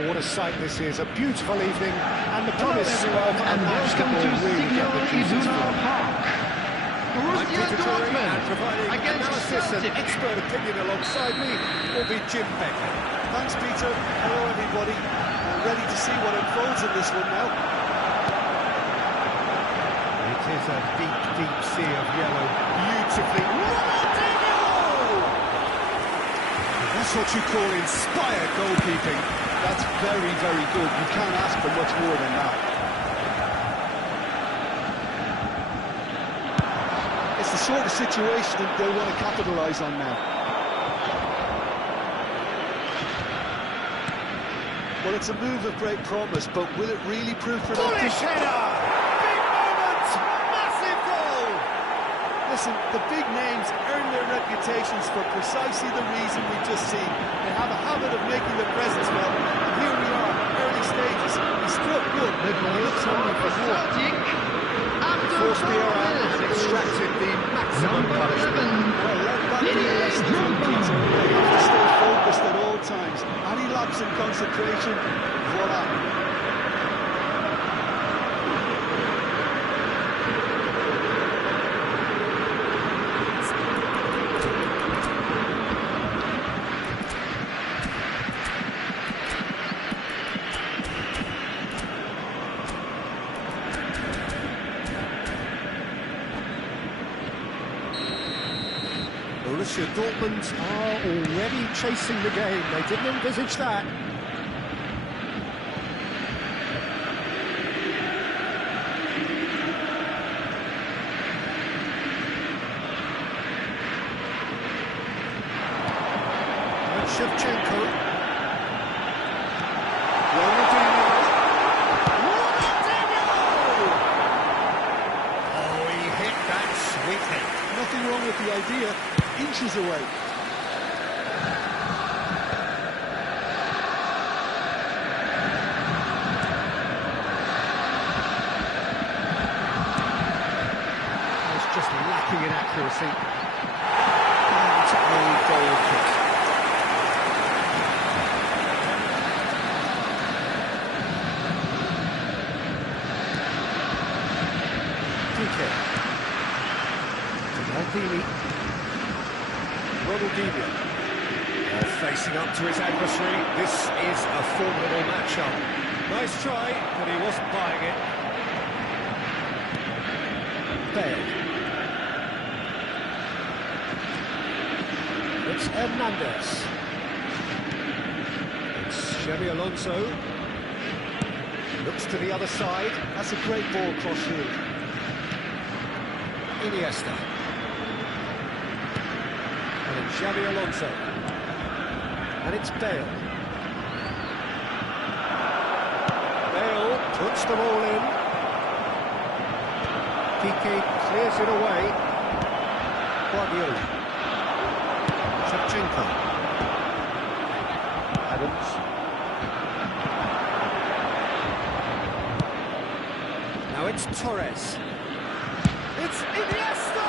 Oh, what a sight this is. A beautiful evening and the promise of a and match that welcome will to really get the Signal juices Iduna flowing. Park. I'm Borussia Peter Drury, Dortmund and providing against analysis and Celtic. expert opinion alongside me will be Jim Becker. Thanks, Peter. Hello, everybody. Ready to see what unfolds in this one now. It is a deep, deep sea of yellow. Beautifully. Ronaldinho! That's what you call inspired goalkeeping. That's very, very good. You can't ask for much more than that. It's the sort of situation that they want to capitalise on now. Well, it's a move of great promise, but will it really prove productive? Bullish header! Big moment! Massive goal! Listen, the big names earn their reputations for precisely the reason we've just seen. They have a habit of making their presence felt, and here we are, early stages. He struck good, but he looks hungry for more. Celtic after Forced the 4 error and minutes. extracted the maximum Number punishment. 11, Well, let that be a Didier lesson for them, Drogba. Peter. They have to stay focused at all times. Any lapse in concentration, voila. Borussia Dortmund are already chasing the game. They didn't envisage that. And Shevchenko. Ronaldinho. Oh, he hit that sweet hit. Nothing wrong with the idea. Inches away. It's just lacking in accuracy. And a goal kick. PK. To Maldini. Ronaldinho. Facing up to his adversary. This is a formidable matchup. Nice try, but he wasn't buying it. Bale. It's Hernandez. It's Xabi Alonso. Looks to the other side. That's a great ball cross-field. Iniesta. And it's Xabi Alonso. And it's Bale. Bale puts them all in. Piqué clears it away. Guardiola. Shevchenko. Adams. Now it's Torres. It's Iniesta!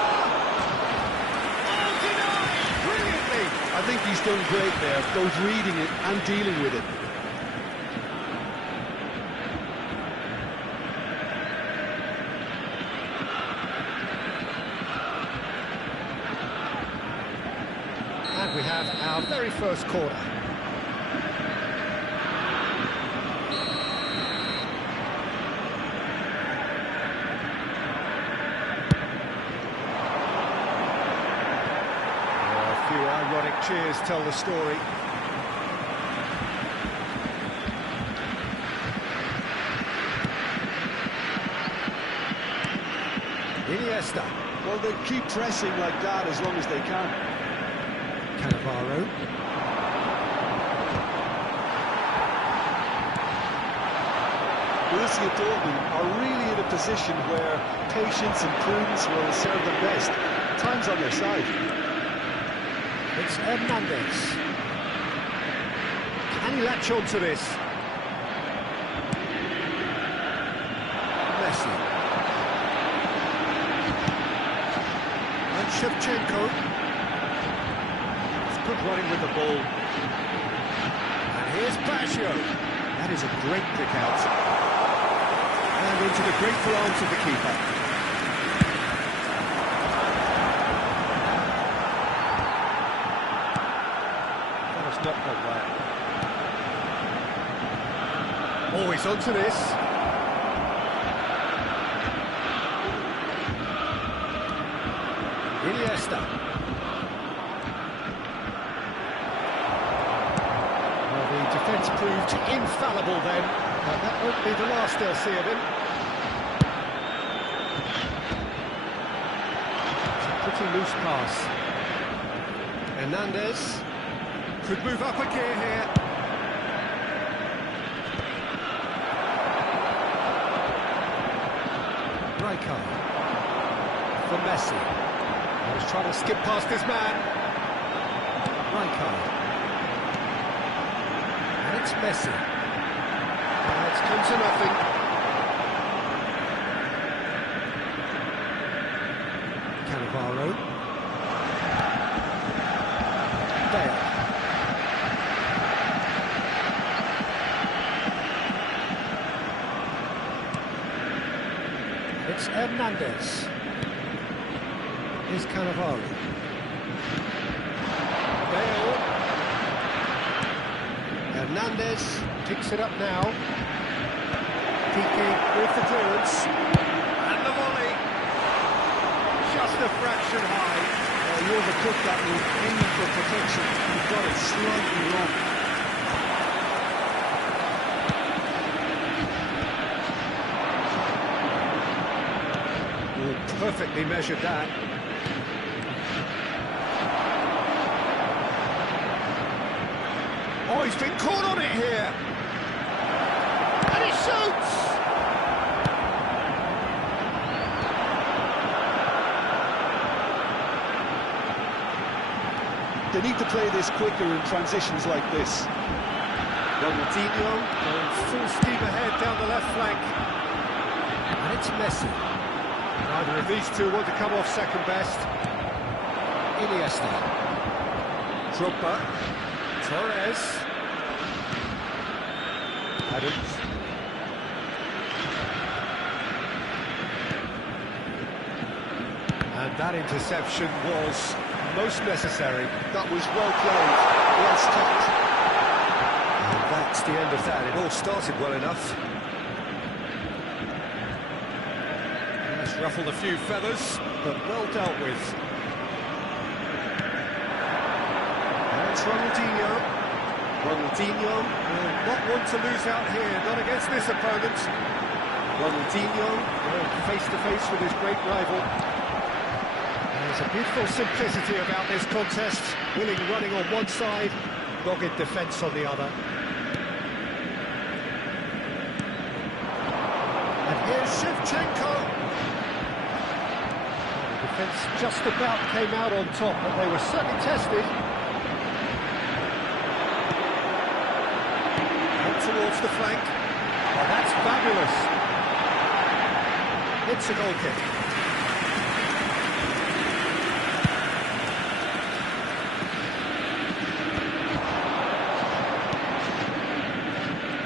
Oh, denied! Brilliantly! I think he's done great there, both reading it and dealing with it. And we have our very first corner. A few ironic cheers tell the story. Iniesta. Well, they keep pressing like that as long as they can. Cannavaro. Borussia Dortmund are really in a position where patience and prudence will serve them best. Time's on their side. It's Hernandez. Can he latch on to this? Messi. And Shevchenko. It's good running with the ball. And here's Baggio. That is a great pick out. And into the grateful arms of the keeper. That has not gone well. Always onto this. Iniesta. Well, the defence proved infallible then, but that won't be the last they'll see of him. It's a pretty loose pass. Hernandez could move up a gear here. Rijkaard for Messi. He's trying to skip past his man. Rijkaard. And it's Messi. And it's come to nothing. Cannavaro. Bale. It's Hernandez. Here's Cannavaro. Bale. Hernandez picks it up now. Kiki with the clearance. And the volley. Just a fraction high. Well, you overtook that move, aiming for protection. You got it slightly wrong. Perfectly measured that. Oh, he's been caught on it here. And he shoots! They need to play this quicker in transitions like this. Ronaldinho going full steam ahead down the left flank. And it's Messi. Neither of these two want to come off second best. Iniesta. Drogba. Torres. Adams. And that interception was most necessary. That was well played, well stopped. And that's the end of that. It all started well enough. It's ruffled a few feathers, but well dealt with. And it's Ronaldinho. Ronaldinho will not want to lose out here, not against this opponent. Ronaldinho going face-to-face with his great rival. There's a beautiful simplicity about this contest. Willing running on one side, dogged defence on the other. And here's Shevchenko. The defence just about came out on top, but they were certainly tested. Out towards the flank. Oh, that's fabulous. It's a goal kick.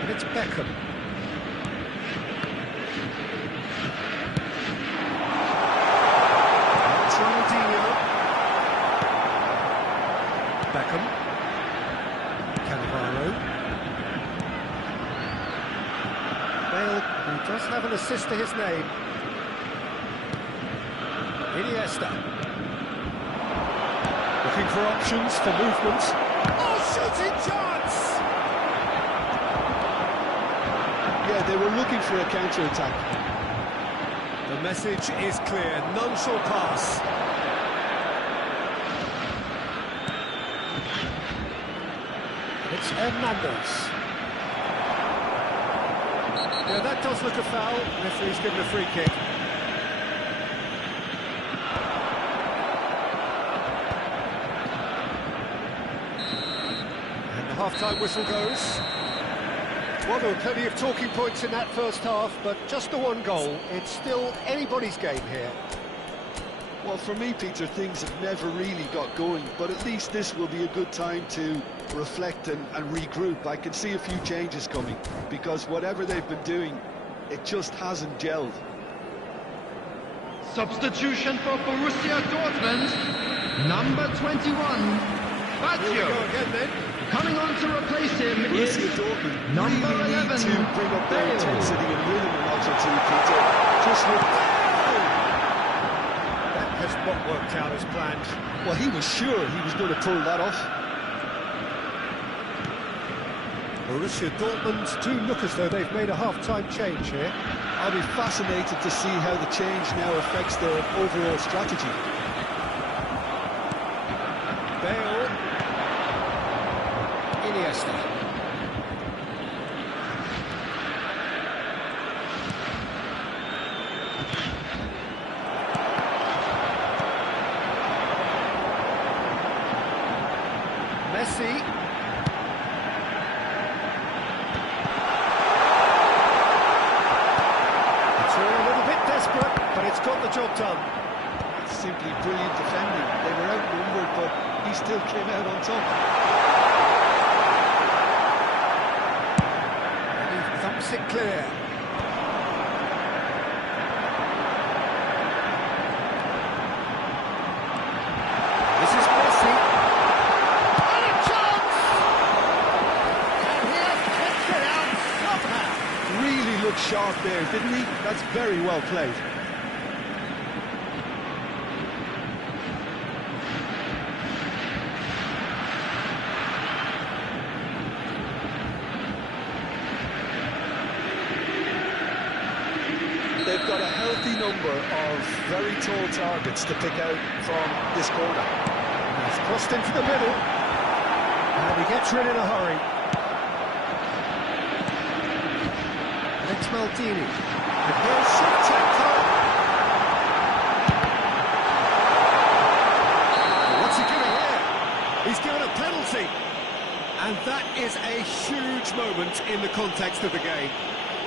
It's Beckham. It's Ronaldinho. Beckham. Cannavaro. Bale, who does have an assist to his name. Iniesta. Looking for options, for movement. Oh, shooting chance! Yeah, they were looking for a counter-attack. The message is clear, none shall pass. It's Hernandez. Yeah, that does look a foul. Referee's given a free kick. And the half-time whistle goes. Well, there were plenty of talking points in that first half, but just the one goal. It's still anybody's game here. Well, for me, Peter, things have never really got going, but at least this will be a good time to reflect and regroup. I can see a few changes coming, because whatever they've been doing, it just hasn't gelled. Substitution for Borussia Dortmund, number 21, Here we go Baggio. again then. Coming on to replace him is Borussia Dortmund number really 11, need to bring up their Bale. intensity and rhythm a notch or two, Peter. Just look. That has not worked out as planned. Well, he was sure he was going to pull that off. Borussia Dortmund do look as though they've made a half-time change here. I'll be fascinated to see how the change now affects their overall strategy. Bale. Iniesta. Messi. It's all a little bit desperate, but it's got the job done. It's simply brilliant defending. They were outnumbered, but he still came out on top. And he thumps it clear. This is Messi. And a chance! And he has kept it out somehow. Really looked sharp there, didn't he? That's very well played. They've got a healthy number of very tall targets to pick out from this corner. He's crossed into the middle. And he gets rid in a hurry. And it's Maldini. And here's Shevchenko. What's he giving here? He's given a penalty. And that is a huge moment in the context of the game.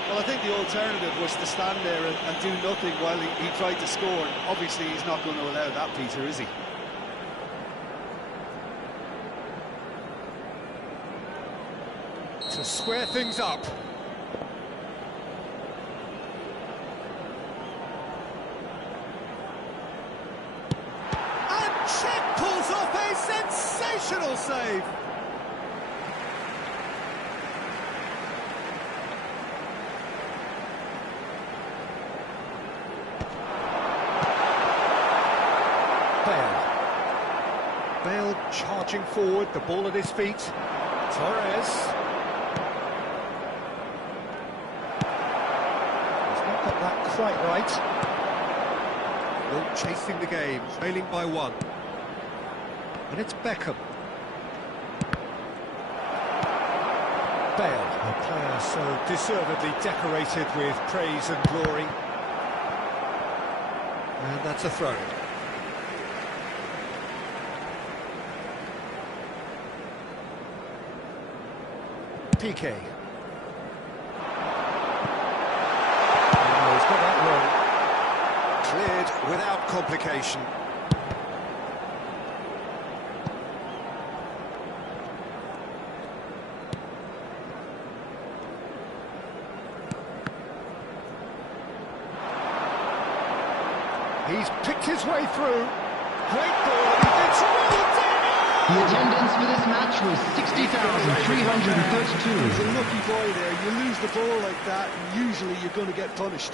Well, I think the alternative was to stand there and do nothing while he tried to score. And obviously, he's not going to allow that, Peter, is he? To square things up. And Czech pulls off a sensational save. Bale charging forward, the ball at his feet. Torres. He's not got that quite right. Well, chasing the game, trailing by one. And it's Beckham. Bale, a player so deservedly decorated with praise and glory. And that's a throw. Piqué. Oh, he's got that wrong. Cleared without complication. He's picked his way through. Great ball, and he thinks, The attendance for this match was 60,332. He's a lucky boy there. You lose the ball like that, and usually you're going to get punished.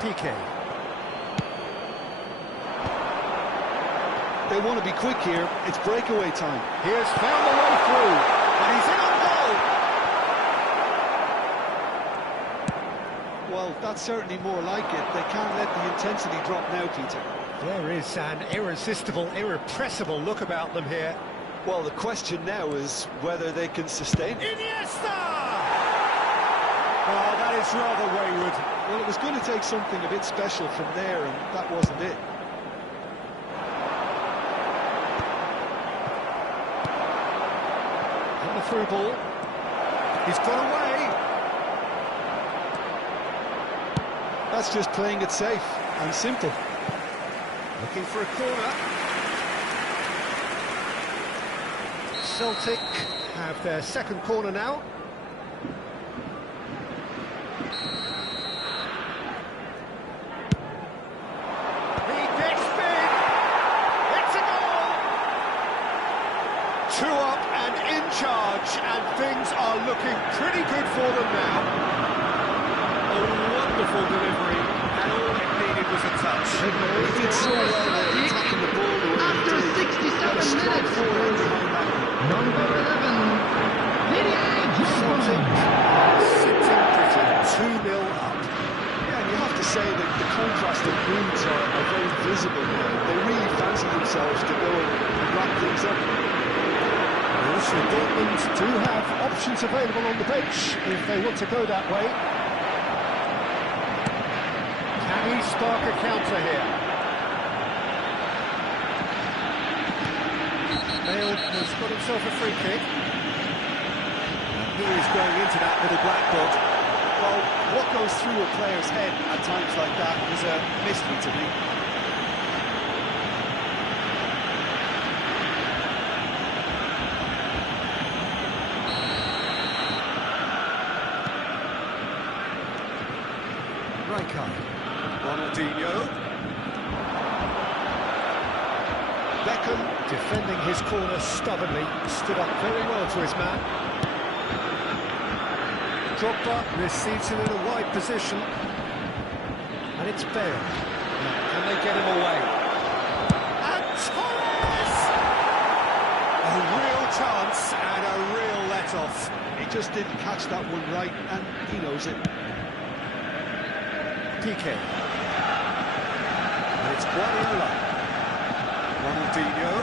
Piqué. They want to be quick here. It's breakaway time. He has found the way through, and he's in on goal. Well, that's certainly more like it. They can't let the intensity drop now, Peter. There is an irresistible, irrepressible look about them here. Well, the question now is whether they can sustain it. Iniesta! Oh, that is rather wayward. Well, it was going to take something a bit special from there, and that wasn't it. And the through ball. He's got away. That's just playing it safe and simple. Looking for a corner. Celtic have their second corner now. He gets big. It's a goal. 2 up and in charge, and things are looking pretty good for them now. A wonderful delivery, and all it needed was a touch. He did so well there, attacking the ball the way he After did. 67 minutes, Forward behind that. number 11, Didier Celtic Drogba. sitting pretty, 2-0 up. Yeah, and you have to say that the contrast of moods are very visible now. They really fancy themselves to go and wrap things up. Borussia Dortmund do have options available on the bench if they want to go that way. Can he spark a counter here? Bale has got himself a free kick. And he is going into that little black dot. Well, what goes through a player's head at times like that is a mystery to me. Rijkaard. Ronaldinho. Beckham defending his corner stubbornly, stood up very well to his man. Drogba receives him in a wide position, and it's Bale. Can they get him away? And Torres! A real chance and a real let-off. He just didn't catch that one right, and he knows it. PK. And it's Guardiola. Ronaldinho.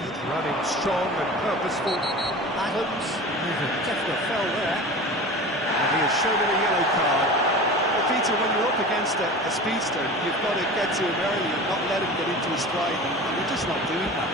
Good running, strong and purposeful. Adams, with a definite foul there. And he has shown him a yellow card. Well, Peter, when you're up against a speedster, you've got to get to him early and not let him get into his stride, and we're just not doing that.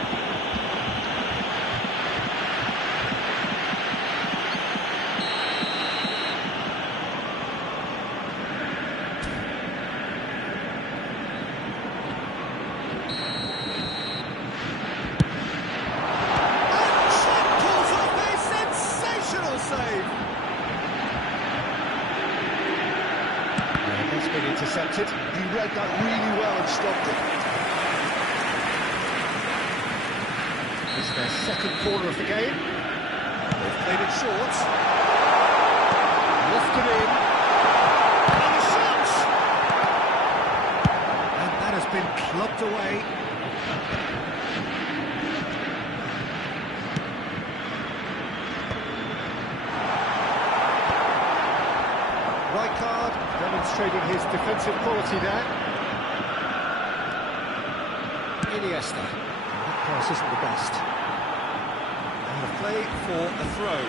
Intercepted. He read that really well and stopped it. It's their second corner of the game. They've played it short. Lofted in. And a shot! And that has been clubbed away. Rijkaard demonstrating his defensive quality there. Iniesta. That pass isn't the best. And a play for a throw.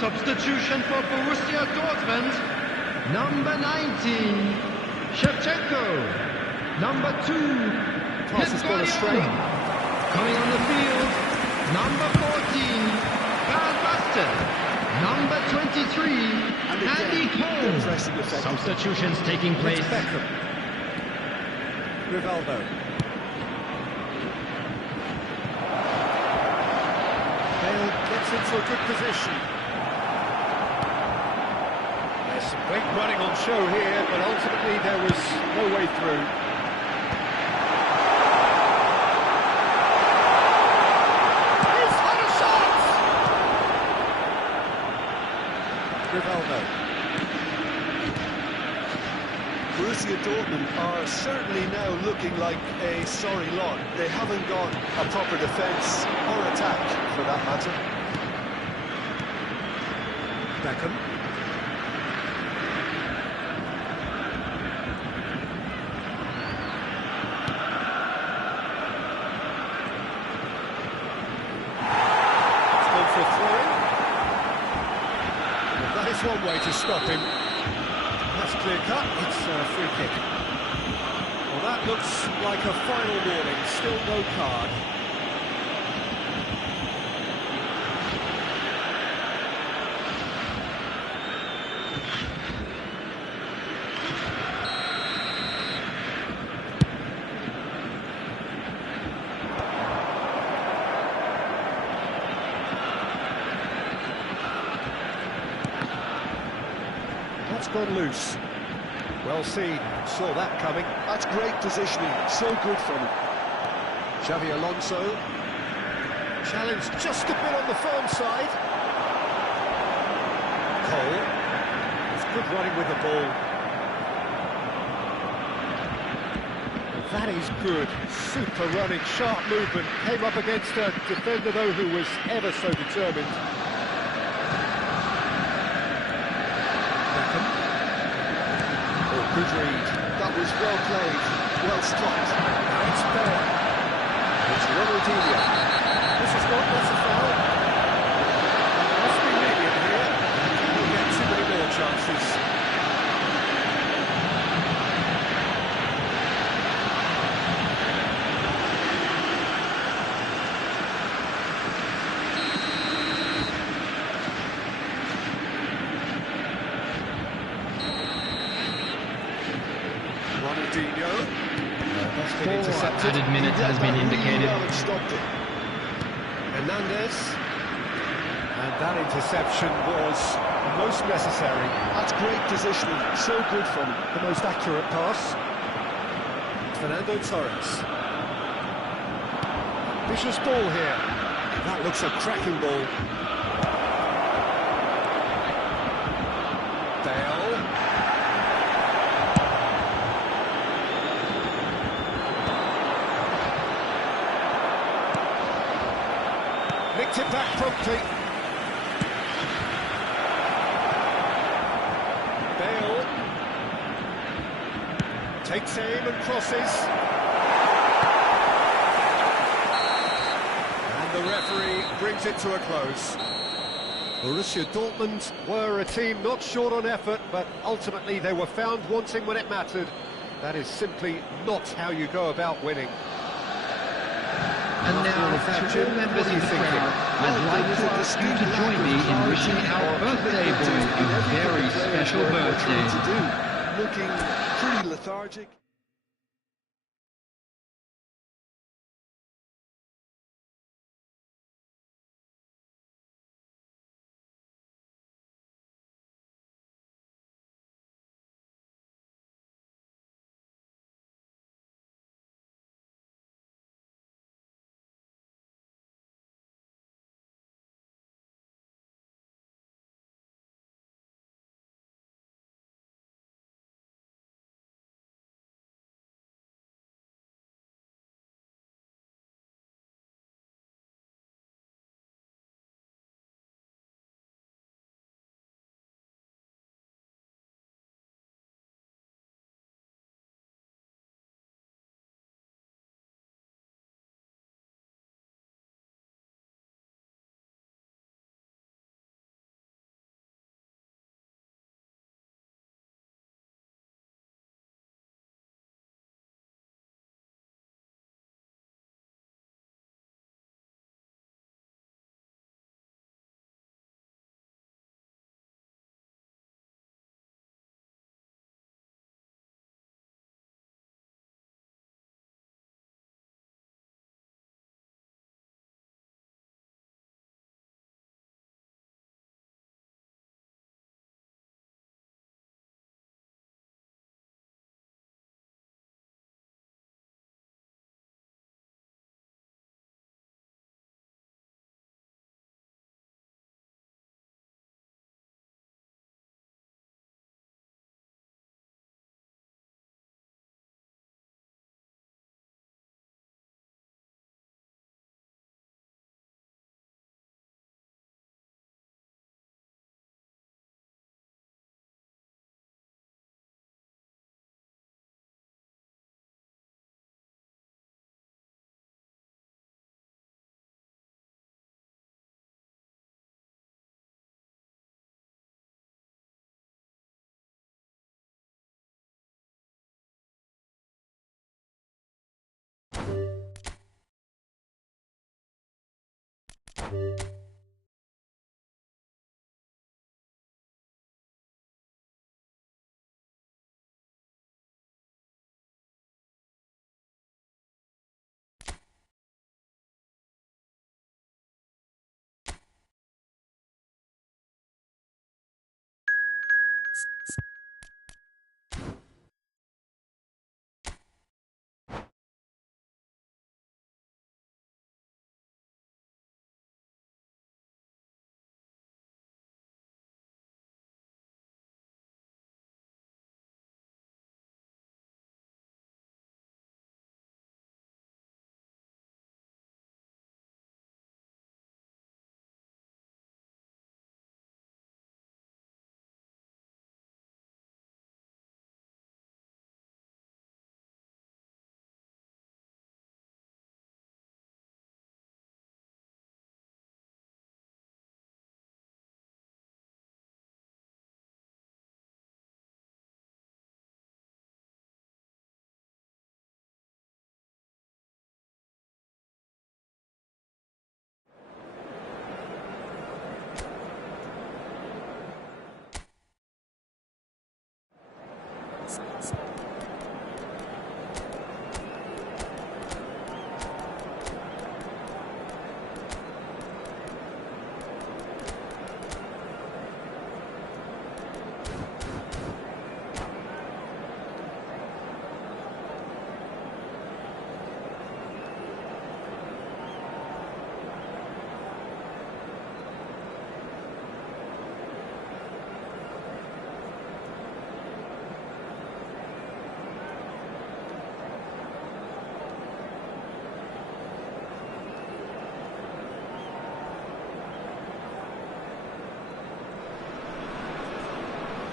Substitution for Borussia Dortmund, number 19, Shevchenko, number 2, Pass has gone astray. coming on the field, number 14, Van Basten, number 23, Andy Cole. Substitutions taking place. Beckham. Rivaldo. Bale gets gets into a good position. There's some great running on show here, but ultimately there was no way through. He's had a shot! Rivaldo. Borussia Dortmund are certainly now looking like a sorry lot. They haven't got a proper defence or attack, for that matter. Beckham. It's gone for a throw. Well, that is one way to stop him. That's clear cut, it's a free kick. Well, that looks like a final warning, still no card. That's gone loose. Well seen, saw that coming. That's great positioning, so good from him. Xavi Alonso. Challenge just a bit on the firm side. Cole. It's good running with the ball. That is good. Super running, sharp movement. Came up against a defender, though, who was ever so determined. Good read. That was well played, well stopped. Now it's Bale. It's Ronaldinho. This is not, that's a foul. Must be medium here. We'll get too many more chances. Ronaldinho. That's been intercepted. Added minute has been indicated. Well, stopped it. Hernandez. And that interception was most necessary. That's great positioning, so good from him. The most accurate pass. Fernando Torres. Vicious ball here. That looks a cracking ball. Bale. Nicked it back promptly. Bale takes aim and crosses. And the referee brings it to a close. Borussia Dortmund were a team not short on effort, but ultimately they were found wanting when it mattered. That is simply not how you go about winning. And now, to all members of the crowd, I'd like to ask you to join me in wishing our birthday boy a very special birthday. Looking pretty lethargic.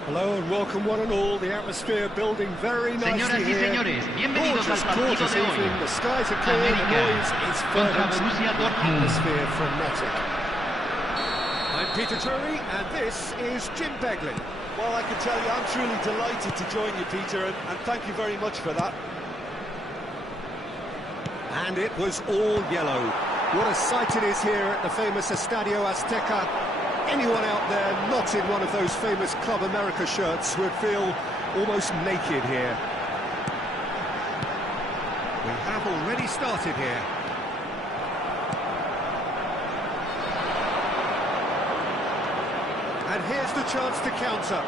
Hello and welcome one and all. The atmosphere building very nicely Señoras y here. señores, bienvenidos al partido Gorgeous de evening. hoy. The skies are clear, the América noise is contra fervent, Borussia the Dortmund. atmosphere frenetic. I'm Peter Drury and this is Jim Begley. Well, I can tell you, I'm truly delighted to join you, Peter, and thank you very much for that. And it was all yellow. What a sight it is here at the famous Estadio Azteca. Anyone out there not in one of those famous Club America shirts would feel almost naked here. We have already started here. And here's the chance to counter.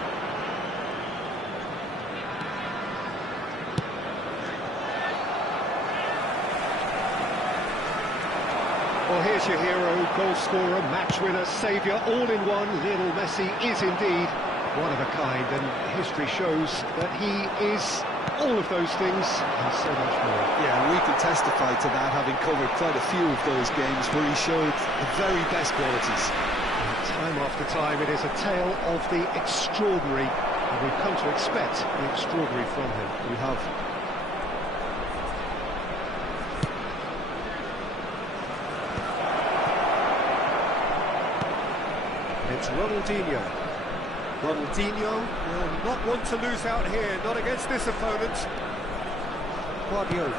Well, here's your hero, goal scorer, match winner, saviour, all in one. Lionel Messi is indeed one of a kind, and history shows that he is all of those things and so much more. Yeah, we can testify to that, having covered quite a few of those games where he showed the very best qualities. And time after time, it is a tale of the extraordinary, and we've come to expect the extraordinary from him. We have. It's Ronaldinho. Ronaldinho will not want to lose out here, not against this opponent. Guardiola.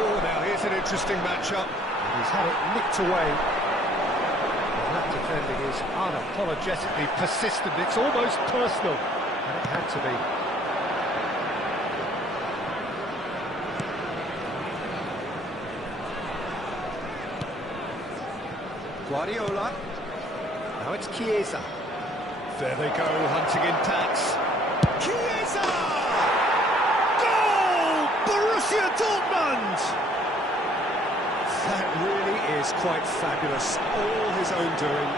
Oh, now here's an interesting matchup. He's had it nicked away. And that defending is unapologetically persistent. It's almost personal, and it had to be. Guardiola. Now it's Chiesa. There they go, hunting in packs. Chiesa! Goal! Borussia Dortmund! That really is quite fabulous. All his own doing.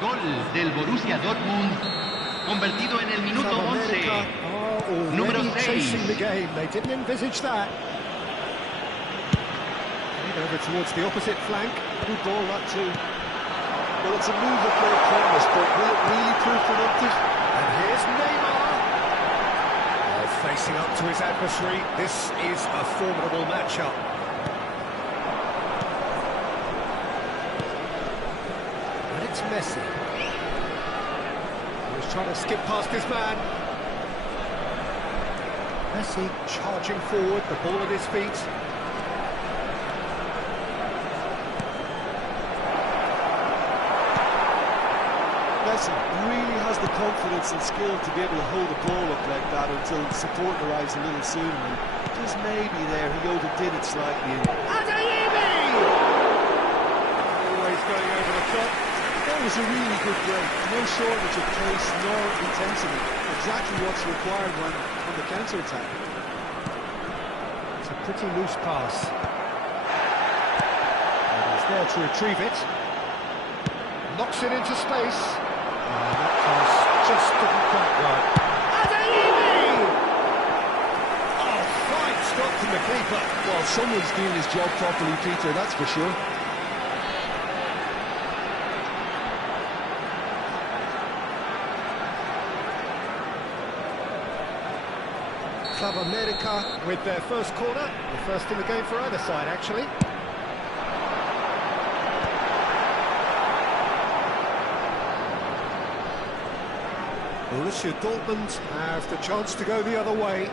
Gol del Borussia Dortmund, convertido en el minuto South 11. America are already Número 6. chasing the game. They didn't envisage that. Over towards the opposite flank. Good ball, that too. Well, it's a move of great promise, but will it really prove productive? And here's Neymar. Facing up to his adversary. This is a formidable matchup. And it's Messi. He was trying to skip past his man. Messi charging forward, the ball at his feet. Messi really has the confidence and skill to be able to hold the ball up like that until support arrives a little sooner. And just maybe there he overdid it slightly. Always going over the top. That was a really good break. No shortage of pace nor intensity. Exactly what's required when on the counter-attack. It's a pretty loose pass. And he's there to retrieve it. Knocks it into space. And that pass just didn't quite work. Oh, fine stop from the keeper. Well, someone's doing his job properly, Peter, that's for sure. Club America with their first corner, the first in the game for either side actually. Borussia Dortmund have the chance to go the other way.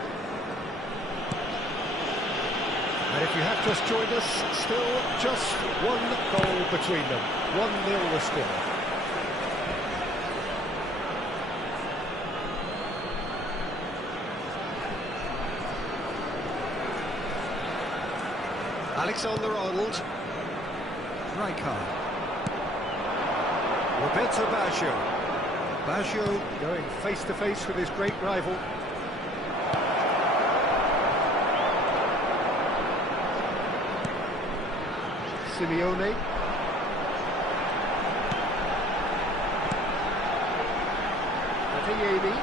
And if you have just joined us, still just one goal between them. 1-0 the score. Alexander-Arnold. Rijkaard. Roberto Baggio. Baggio going face-to-face with his great rival. Simeone. Adeyemi.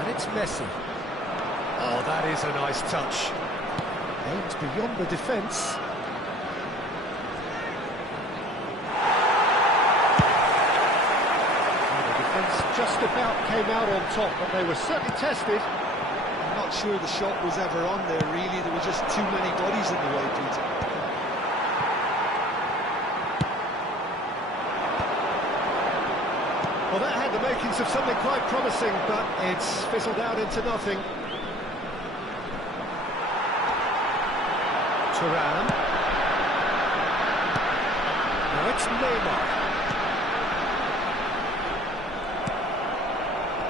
And it's Messi. Oh, that is a nice touch. Aims beyond the defence. The defence just about came out on top, but they were certainly tested. I'm not sure the shot was ever on there, really. There were just too many bodies in the way, Peter. Well, that had the makings of something quite promising, but it's fizzled out into nothing. Turan. Now it's Neymar.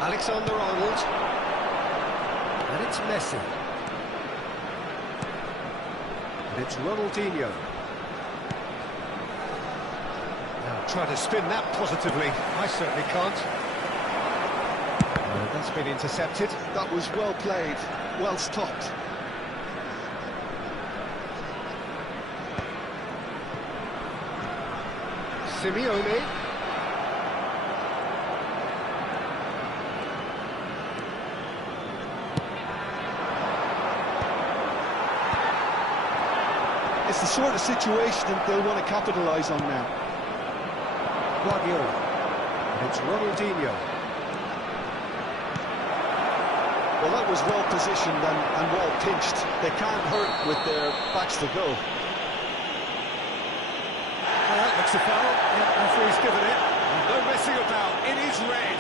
Alexander-Arnold. And it's Messi. And it's Ronaldinho. Now try to spin that positively. I certainly can't. That's been intercepted. That was well played, well stopped. Simeone. It's the sort of situation that they'll want to capitalise on now. Guardiola. And it's Ronaldinho. Well, that was well positioned and well pinched. They can't hurt with their backs to go. That looks a foul. Yeah, referee's given it. No messing about. It is red.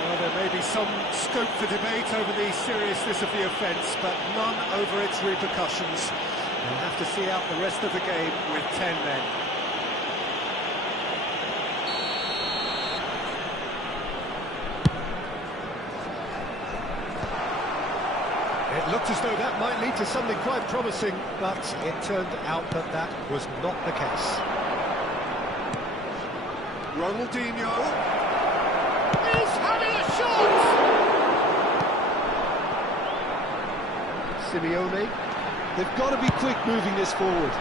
Well, there may be some scope for debate over the seriousness of the offence, but none over its repercussions. They'll have to see out the rest of the game with 10 men. It looked as though that might lead to something quite promising, but it turned out that that was not the case. Ronaldinho is having a shot! Simeone. They've got to be quick moving this forward.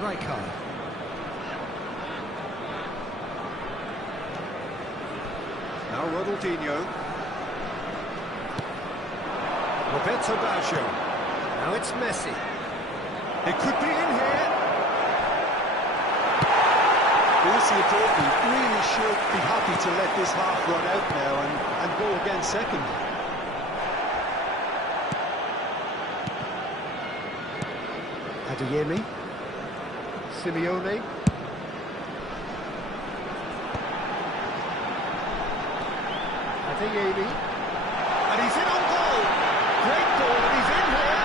Rijkaard. Now Ronaldinho. Roberto Baggio. Now it's Messi. It could be in here. Borussia Dortmund really should be happy to let this half run out now and go again second. Adeyemi, Simeone, Adeyemi, and he's in on goal. Great ball, and he's in here.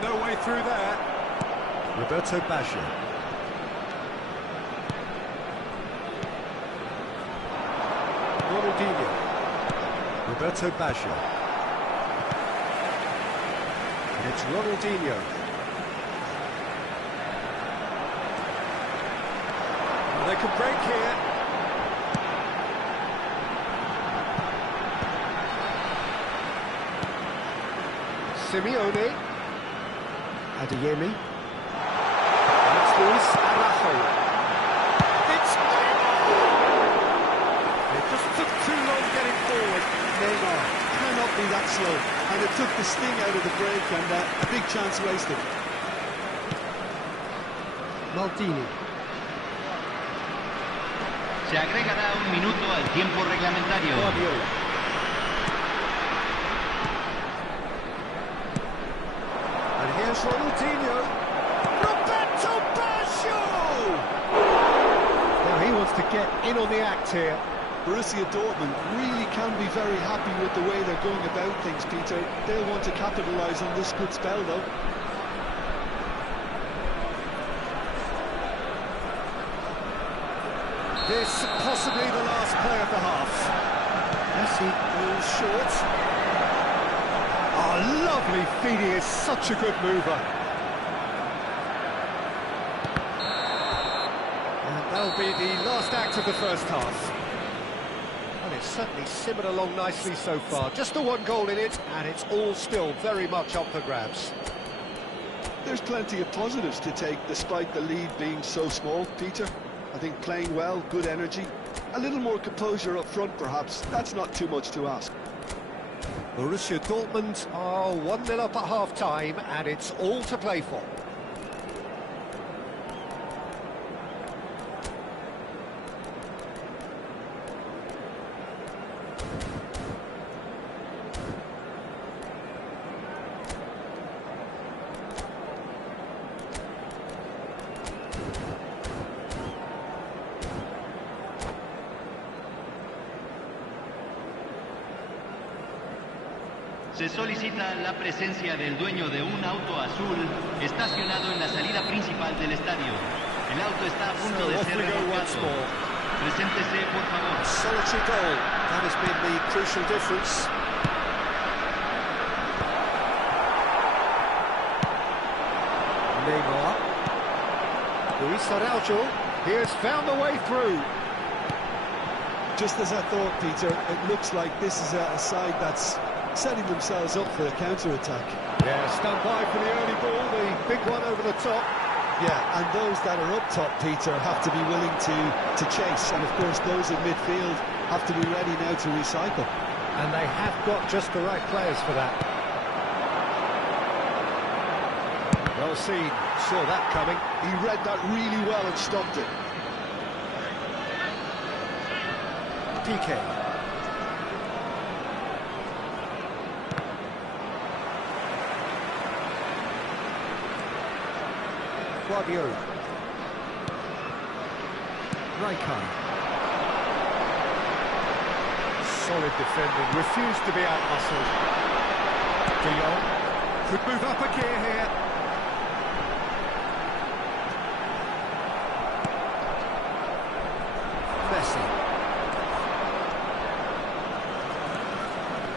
No way through there. Roberto Baggio. Ronaldinho. Roberto Baggio. And it's Ronaldinho. They can break here. Simeone. Adeyemi. That's Luis Arajo. It's Neymar! It just took too long getting forward. Neymar cannot be that slow, and it took the sting out of the break, and a big chance wasted. Maldini. Se agregará un minuto al tiempo reglamentario. And here's Ronaldinho. Roberto Baggio! Now he wants to get in on the act here. Borussia Dortmund really can be very happy with the way they're going about things, Peter. They'll want to capitalise on this good spell, though. This possibly the last play of the half. Messi goes short. Oh, lovely feed, he is such a good mover. And that'll be the last act of the first half. And it's certainly simmered along nicely so far. Just the one goal in it, and it's all still very much up for grabs. There's plenty of positives to take despite the lead being so small, Peter. I think playing well, good energy, a little more composure up front perhaps, that's not too much to ask. Borussia Dortmund are 1-0 up at half-time, and it's all to play for. Se solicita la presencia del dueño de un auto azul estacionado en la salida principal del estadio. El auto está a punto de ser remolcado. Preséntese, por favor. Solitary goal. That has been the crucial difference. Neymar. Luis Arajo. He has found the way through. Just as I thought, Peter, it looks like this is a side that's setting themselves up for a counter-attack. Yeah, stand by for the early ball, the big one over the top. Yeah, and those that are up top, Peter, have to be willing to chase, and of course those in midfield have to be ready now to recycle. And they have got just the right players for that. Well seen, saw that coming. He read that really well and stopped it. PK. Guardiola. Rijkaard. Solid defending, refused to be out-muscled. De Jong could move up a gear here. Messi.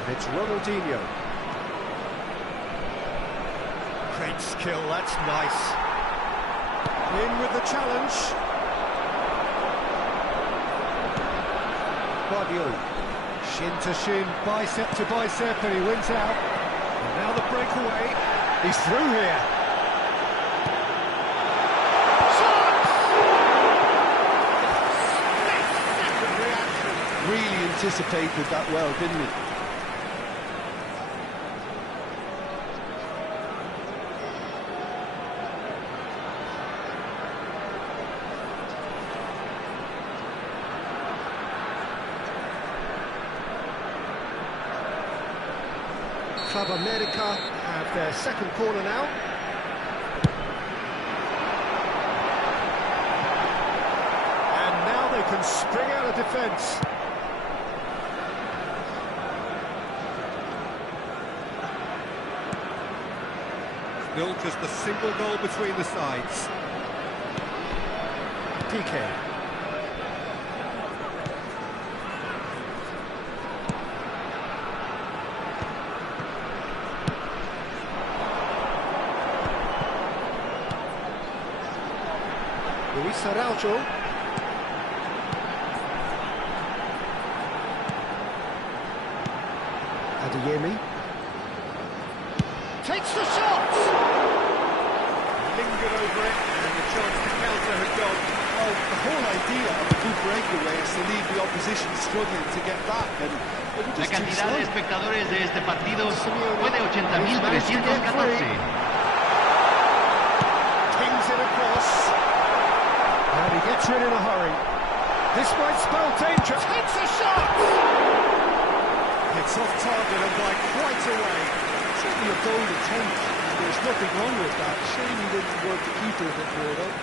And it's Ronaldinho. Great skill, that's nice. In with the challenge. Guardiola. Shin to shin, bicep to bicep, and he wins out. And now the breakaway. He's through here. Split-second reaction. Really anticipated that well, didn't he? Club America have their second corner now. And now they can spring out of defence. Still just a single goal between the sides. PK. Luis Araujo. Adeyemi. Takes the shot! Lingered over it, and the chance to counter had gone. Well, the whole idea of a good breakaway is to leave the opposition struggling to get back, and they were La just too cantidad slow. de espectadores de este partido fue de 80.314. Kings it across. And he gets rid in a hurry. This might spell danger. Hits a shot! It's off target and by quite a way. Certainly a bold attempt. There's nothing wrong with that. Shame he didn't work the keeper a bit more, though.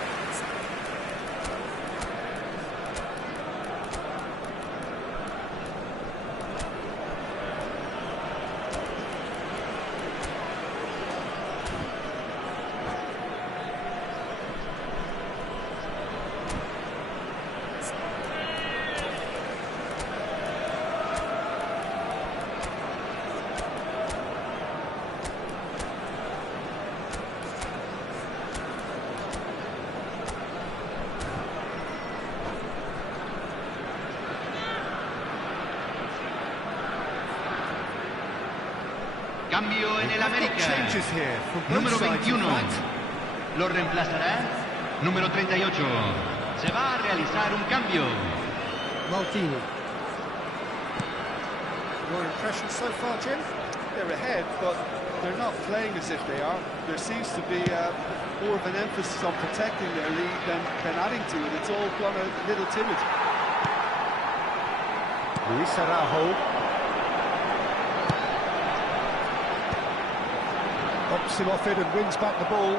Cambio en el América. Changes here from both Número sides, 21. in fact. Lo reemplazará número 38. Se va a realizar un cambio. Maldini. Your impression so far, Jim? They're ahead, but they're not playing as if they are. There seems to be more of an emphasis on protecting their lead than adding to it. It's all gone a little timid. Luis Araujo. Hops him off it and wins back the ball.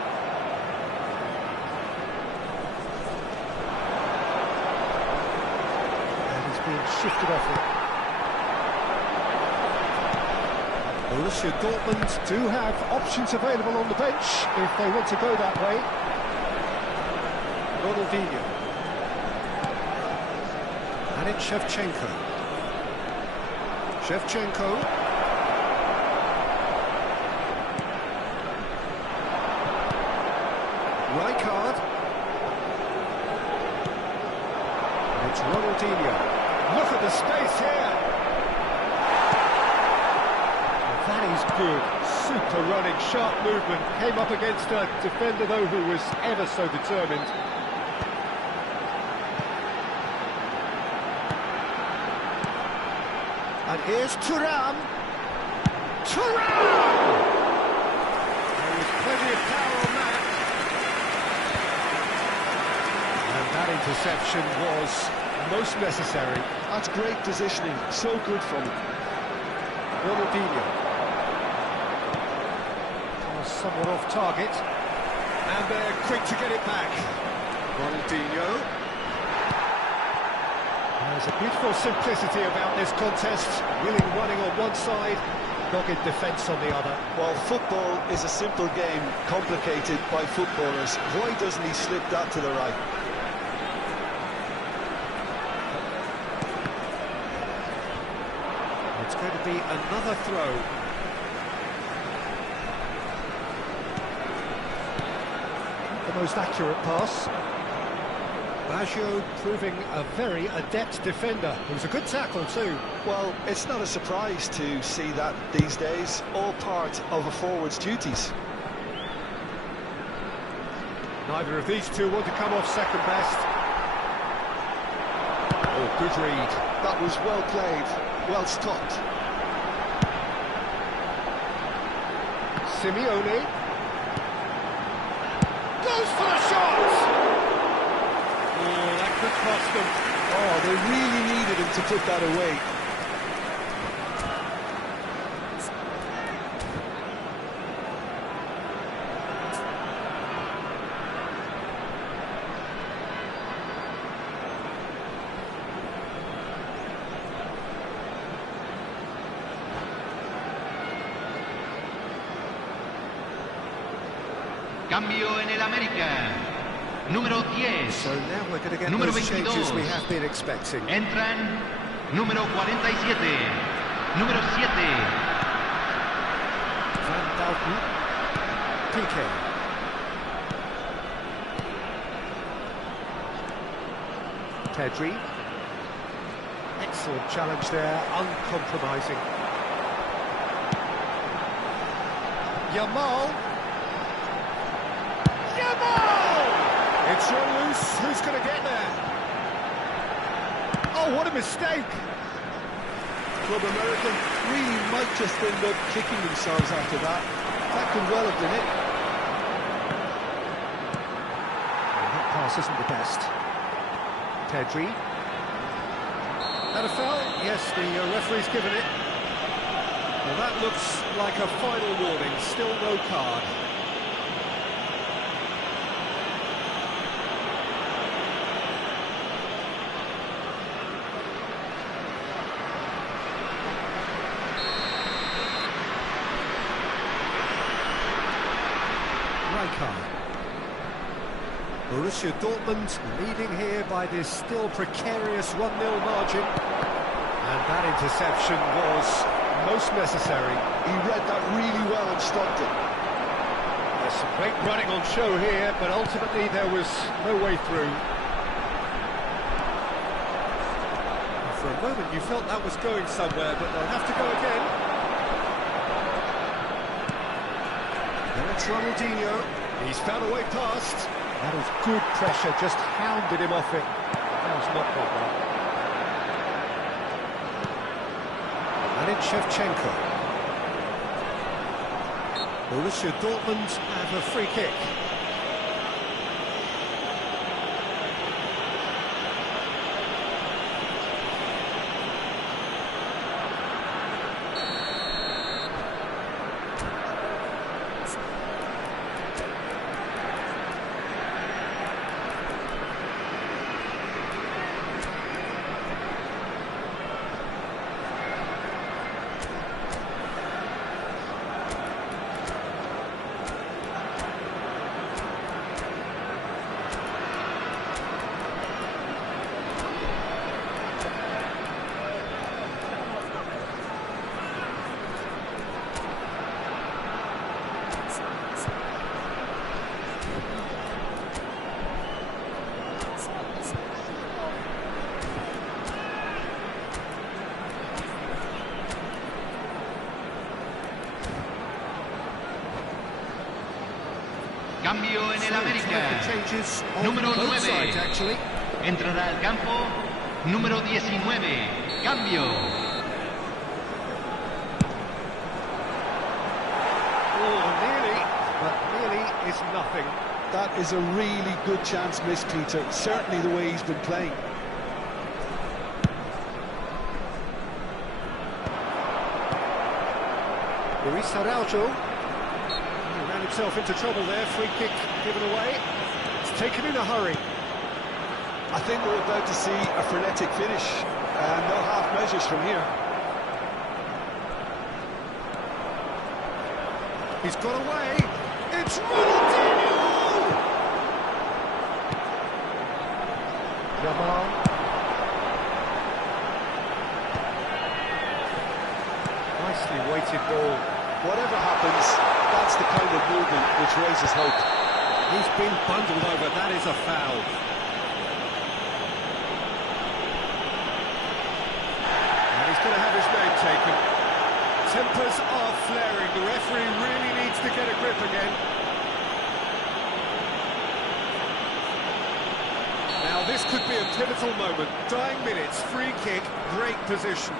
And he's being shifted off it. Borussia Dortmund do have options available on the bench if they want to go that way. Ronaldinho. And it's Shevchenko. Shevchenko. Rijkaard. And it's Ronaldinho. Look at the space here. That is good. Super running, sharp movement. Came up against a defender, though, who was ever so determined. And here's Thuram. Thuram! There was plenty of power on that. And that interception was most necessary. That's great positioning. So good from him. Ronaldinho. Somewhat off target, and they're quick to get it back. Ronaldinho. There's a beautiful simplicity about this contest. Willing running on one side, dogged defence on the other. While football is a simple game, complicated by footballers, why doesn't he slip that to the right? It's going to be another throw. The most accurate pass. Baggio proving a very adept defender. It was a good tackle too. Well, it's not a surprise to see that these days, all part of a forward's duties. Neither of these two want to come off second best. Oh, good read. That was well played, well stopped. Simeone. Goes for the shot! Oh, that could cost them. Oh, they really needed him to put that away. Cambio en el América. Número 10. So now we're going to get Número those changes 22. we have been expecting. Entran número 47. Número 7. Van Dalton. Piqué. Pedri. Excellent challenge there, uncompromising. Yamal. It's run loose. Who's going to get there? Oh, what a mistake! Club American really might just end up kicking themselves after that. That could well have been it. And that pass isn't the best. Pedri. That a foul? Yes, the referee's given it. Well, that looks like a final warning. Still no card. Borussia Dortmund leading here by this still precarious 1-0 margin. And that interception was most necessary. He read that really well and stopped it. There's some great running on show here, but ultimately there was no way through. And for a moment you felt that was going somewhere, but they'll have to go again. Then it's Ronaldinho. He's found a way past. That was good pressure, just hounded him off it. That was not good well. And it's Shevchenko. Borussia Dortmund have a free kick. Cambio en el América. Número 9. Entrará al campo. Número 19. Cambio. Oh, nearly, but nearly is nothing. That is a really good chance missed, Peter. Certainly the way he's been playing. Luis Araujo. He ran himself into trouble there. Free kick given away. It's taken in a hurry. I think we're about to see a frenetic finish, and no half measures from here. He's got away. It's Ronaldinho! Yamal. Nicely weighted ball. Whatever happens, that's the kind of movement which raises hope. He's been bundled over. That is a foul. And he's going to have his name taken. Tempers are flaring. The referee really needs to get a grip again. Now this could be a pivotal moment. Dying minutes, free kick, great position.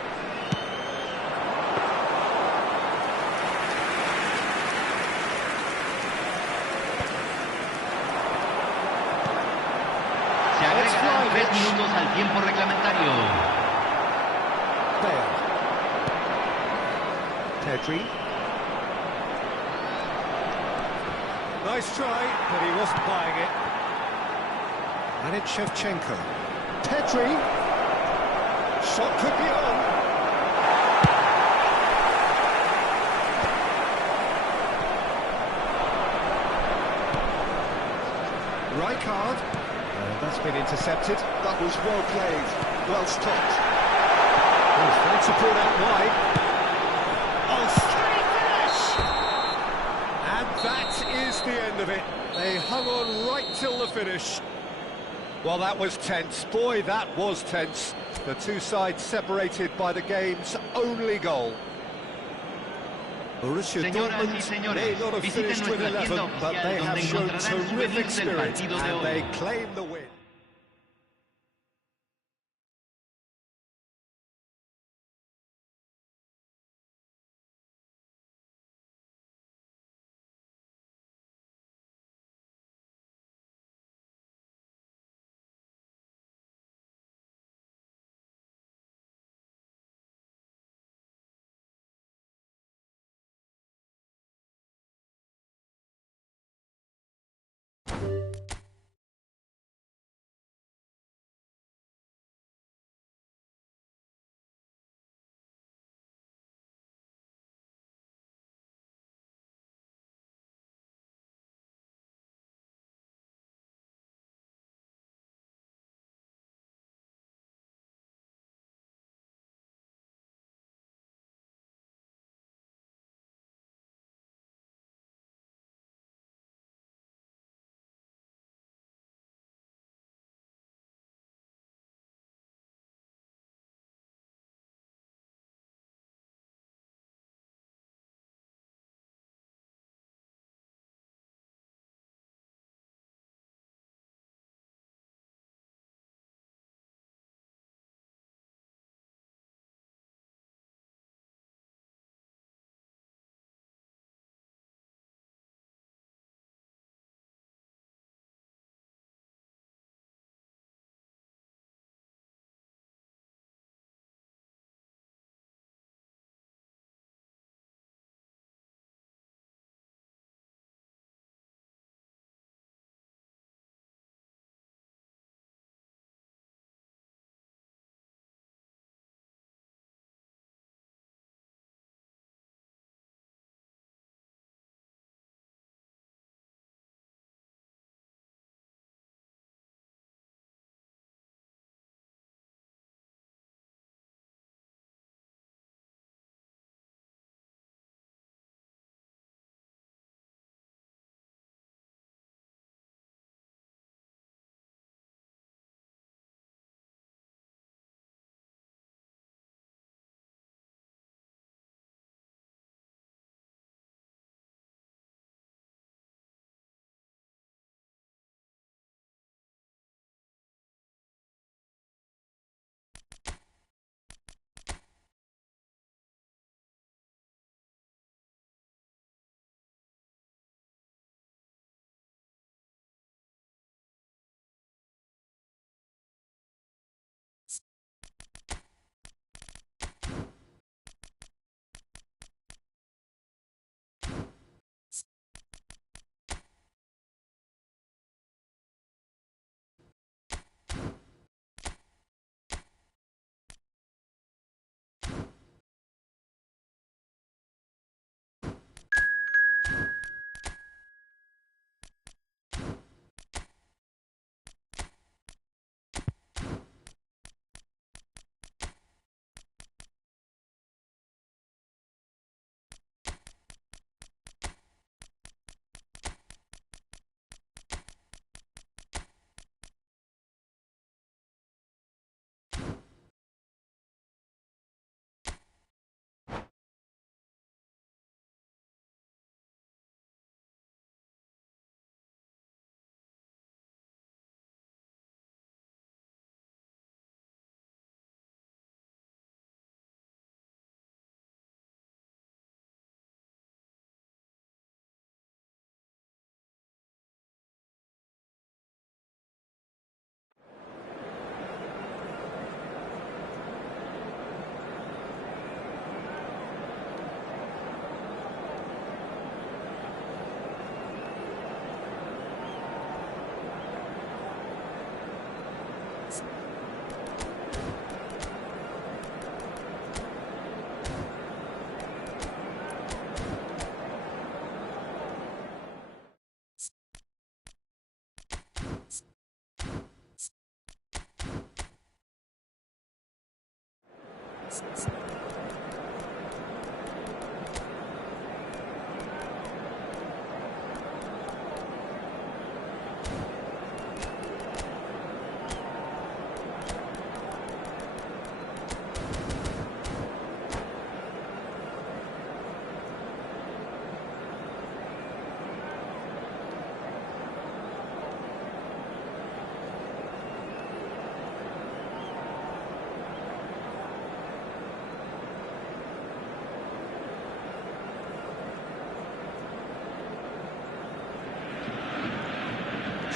Se agregan 3 minutos al tiempo reglamentario. Bale. Pedri. Nice try, but he wasn't buying it. And it's Shevchenko. Pedri. Shot could be on. card. That's been intercepted. That was well played, well stopped. There's great support out wide. Oh, straight finish! And that is the end of it. They hung on right till the finish. Well, that was tense. Boy, that was tense. The two sides separated by the game's only goal. Borussia Señoras y Dortmund señores, may not have visiten finished with nuestra 11, tienda but oficial they have donde shown encontrarán terrific souvenirs del spirit partido de and hoy. they claim the win.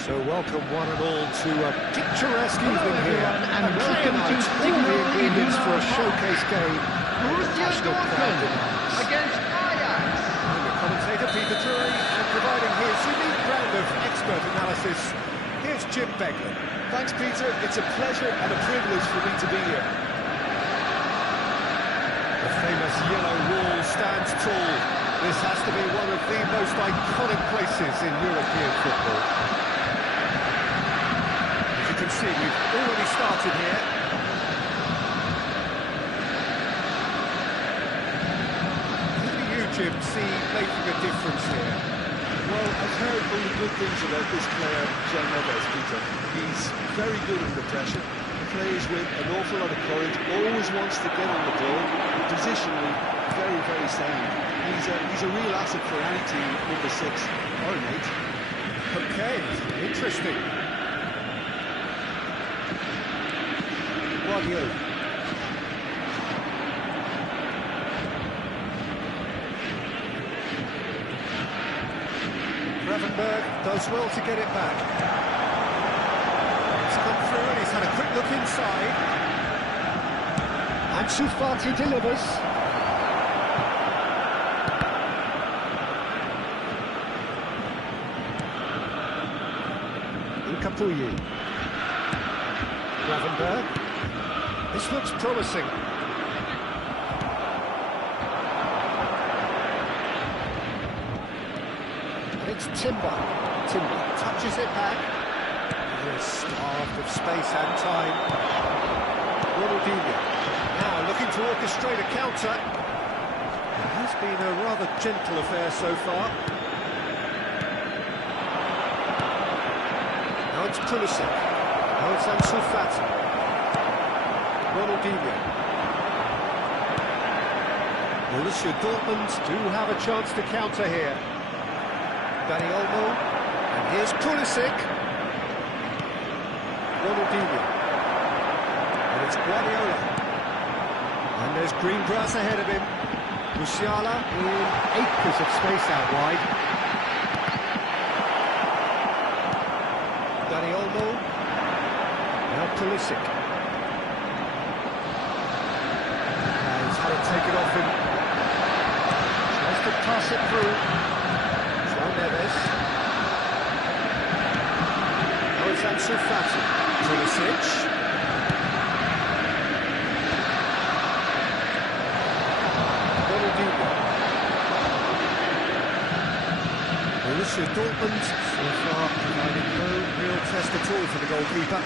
So welcome one and all to a picturesque evening here. And A clear welcome to night, all the ingredients for a Signal showcase game. Borussia Passionate crowd Dortmund demands. against Ajax. I'm the commentator Peter Drury, and providing his unique brand of expert analysis, here's Jim Beglin. Thanks, Peter. It's a pleasure and a privilege for me to be here. The famous yellow wall stands tall. This has to be one of the most iconic places in European football. As you can see, we've already started here. Who do you, Jim, see making a difference here? Well, I've heard only good things about this player, Jean Neves, Peter. He's very good under pressure, plays with an awful lot of courage, always wants to get on the ball, positionally very, very sound. He's a real asset for any team, number 6 or an 8. Okay, interesting. Guardiola. Gravenberg does well to get it back. It's come through and he's had a quick look inside. Ansu Fati delivers. Capuyi. Gravenberg. This looks promising. And it's Timber. Timber touches it back. He is starved of space and time. Ronaldinho. Now looking to orchestrate a counter. It has been a rather gentle affair so far. Now it's Pulisic. Now it's Ansu Fati. Ronaldinho. Borussia Dortmund do have a chance to counter here. Dani Olmo. And here's Pulisic. Ronaldinho. And it's Guardiola. And there's green grass ahead of him. Musiala in acres of space out wide. Dani Olmo, now Pulisic. He's had it taken off him. Tries to pass it through. João Neves. Now it's Ansu Fati. Pulisic. Ronaldinho. Borussia Dortmund so far providing no real test at all for the goalkeeper.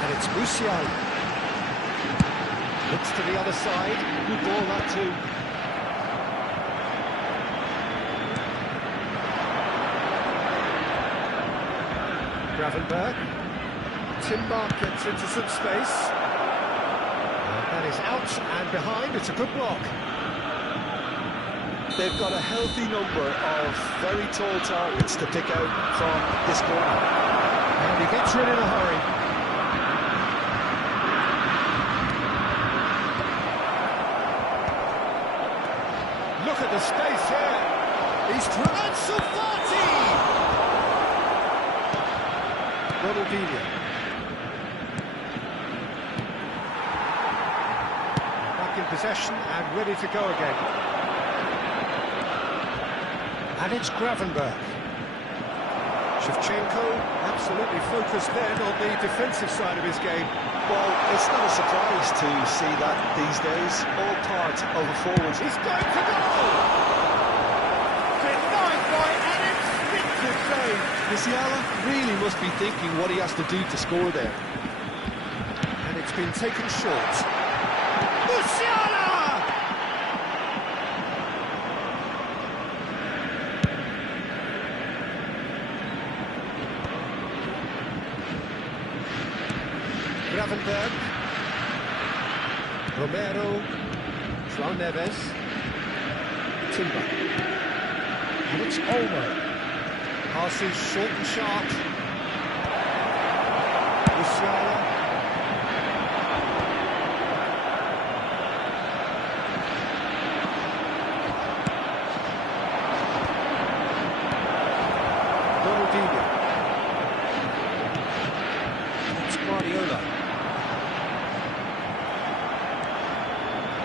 And it's Musiala. Looks to the other side. Good ball that too. Gravenberg. Timber gets into some space. And that is out and behind. It's a good block. They've got a healthy number of very tall targets to pick out from this corner. And he gets rid in a hurry. Look at the space here. He's through. Ansu Fati! Ronaldinho. Back in possession and ready to go again. And it's Gravenberg. Shevchenko absolutely focused then on the defensive side of his game. Well, it's not a surprise to see that these days. All part of a forward. He's going to goal! Denied by an instinctive save. Musiala really must be thinking what he has to do to score there. And it's been taken short. Gravenberg. Romero. João Neves. Timber. And it's Olmo. Passes short and sharp. Musiala.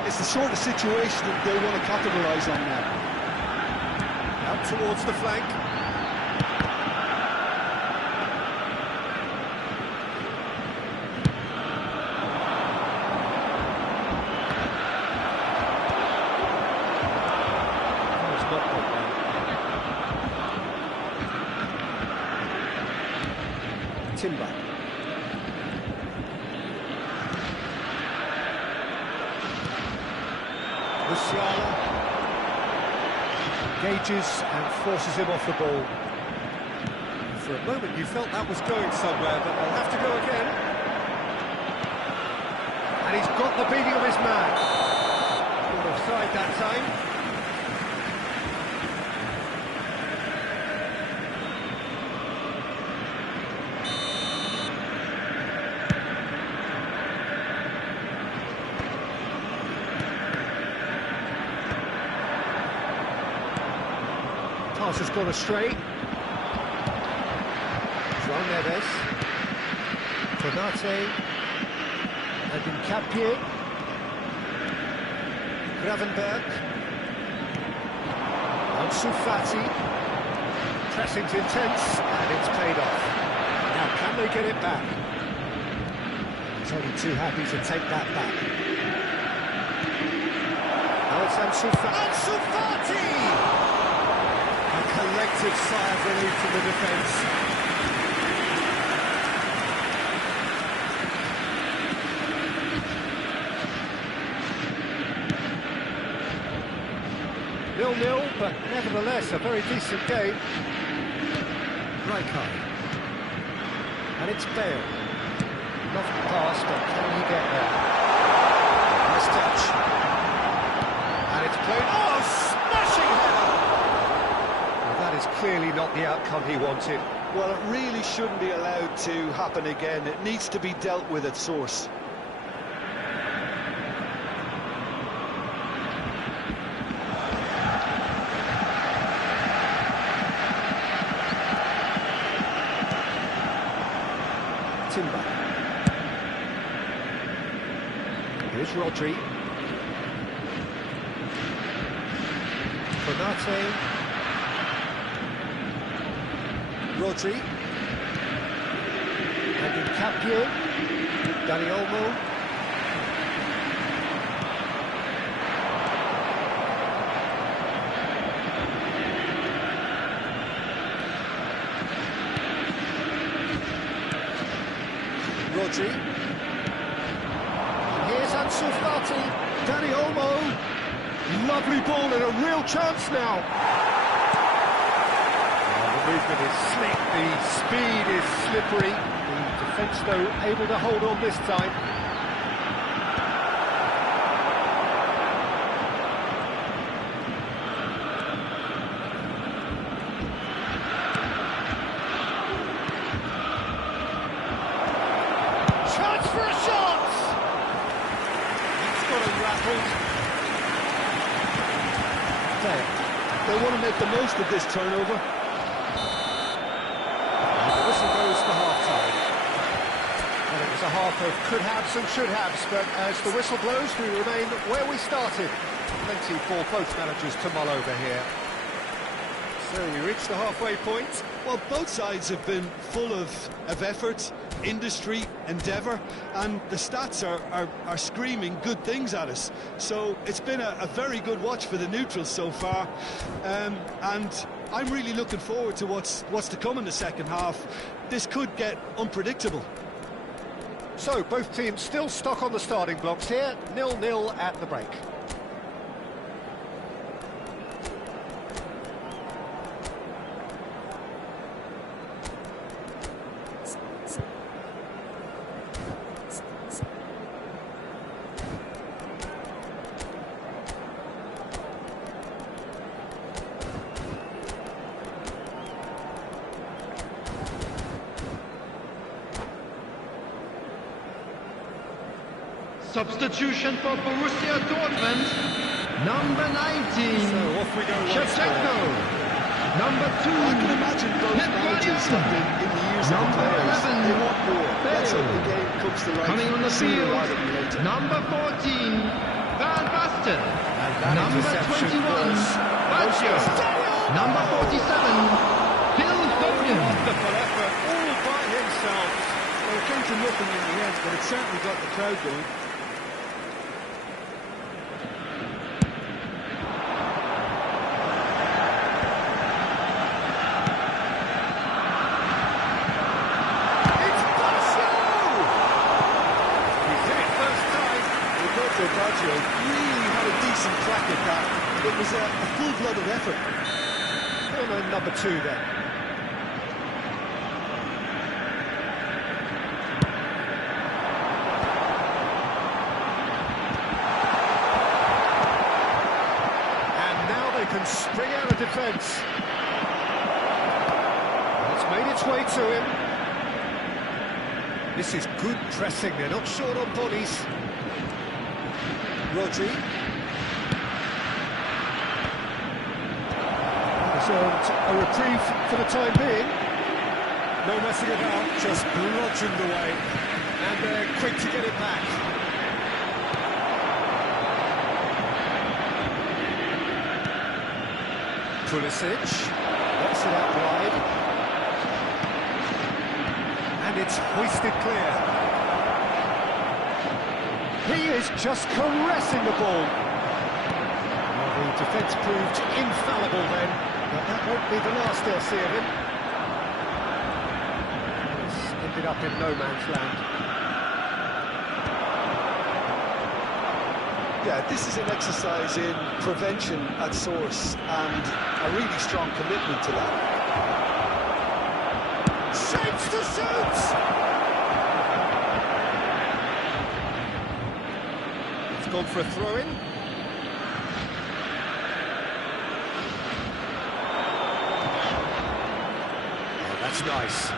It's the sort of situation that they'll want to capitalise on now. Out towards the flank. Oh, it's not good, man. Timber. Musiala engages and forces him off the ball. For a moment you felt that was going somewhere, but they'll have to go again. And he's got the beating of his man. Good offside that time. Pass has gone astray. João Neves. Konate. And Nkapie. Gravenberg. Ansu Fati. Pressing's intense, and it's paid off. Now, can they get it back? He's only too happy to take that back. Now it's Ansu Fati. Ansu Fati! A collective sigh of relief from the defence. Nil-nil, but nevertheless a very decent game. Rijkaard. And it's Bale. Lovely pass, but can he get there? Nice touch. And it's played. Oh, smashing header! Well, that is clearly not the outcome he wanted. Well, it really shouldn't be allowed to happen again. It needs to be dealt with at source. Timber. Here's Rodri. Konate. Rodri. And Nkapie. Dani Olmo. Rodri. And here's Ansu Fati. Dani Olmo. Lovely ball and a real chance now. The movement is slick, the speed is slippery. The defence, though, able to hold on this time. Chance for a shot! He's got him rattled. They want to make the most of this turnover. And the whistle goes for half-time. Well, it was a half of could-haves and should-haves, but as the whistle blows, we remain where we started. Plenty for both managers to mull over here. So we reach the halfway point. Well, both sides have been full of effort, industry, endeavour, and the stats are screaming good things at us. So it's been a very good watch for the neutrals so far, and I'm really looking forward to what's to come in the second half. This could get unpredictable. So both teams still stuck on the starting blocks here, 0-0 at the break. Substitution for Borussia Dortmund, number 19, So off we go once more. Shevchenko. Number 2, I can imagine both Pep managers Guardiola. have been in the ears of the Number players. 11, They want more. Let's hope the Bale. game comes to life Coming on the sooner field, rather than later. number 14, Van Basten. that Number interception 21, was Baggio. Number 47, Phil Foden. wonderful effort, all by himself. Well, it came to nothing in the end, but it certainly got the crowd going. It's Baggio! He's in it first time. Roberto Baggio really had a decent crack at that. It was a full-blooded effort. Corner number 2 then. And now they can spring out of defence. It's made its way to him. This is good pressing, they're not short on bodies. Rodri. Has earned a reprieve for the time being. No messing about, just bludgeoned away. And they're quick to get it back. Pulisic lets it out wide. And it's hoisted clear. He is just caressing the ball. Well, the defence proved infallible then, but that won't be the last they'll see of him. It's ended up in no man's land. Yeah, this is an exercise in prevention at source and a really strong commitment to that. Shapes to shoot! It's gone for a throw-in. Oh, that's nice.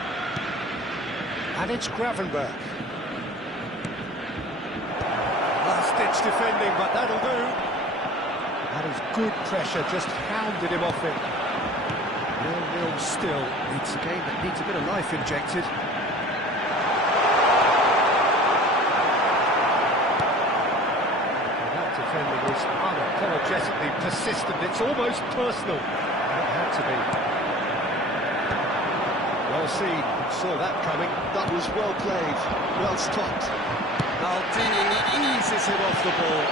And it's Gravenberch. Last-ditch defending, but that'll do. That is good pressure, just hounded him off it. 0-0 still. It's a game that needs a bit of life injected. That defending is unapologetically persistent. It's almost personal. It had to be. Well seen. Saw that coming. That was well played, well stopped. Maldini eases him off the ball.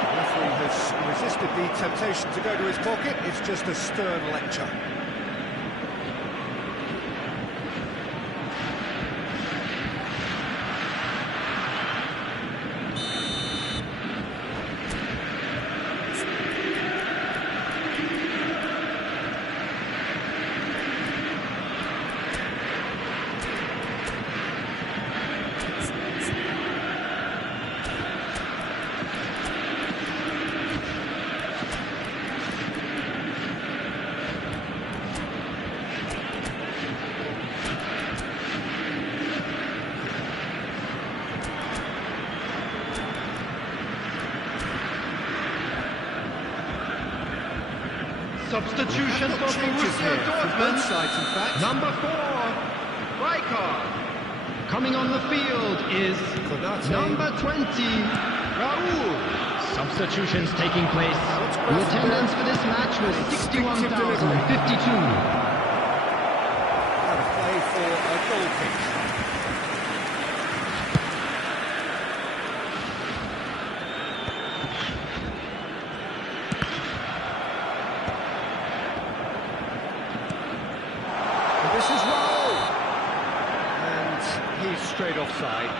The referee has resisted the temptation to go to his pocket. It's just a stern lecture. Substitution for Borussia Dortmund, number 4, Rijkaard. Coming on the field is Konate. number 20, Raúl. Substitutions taking place. The attendance for this match was 61,052. Out of play for a goal kick. And this is Raúl. And he's straight offside.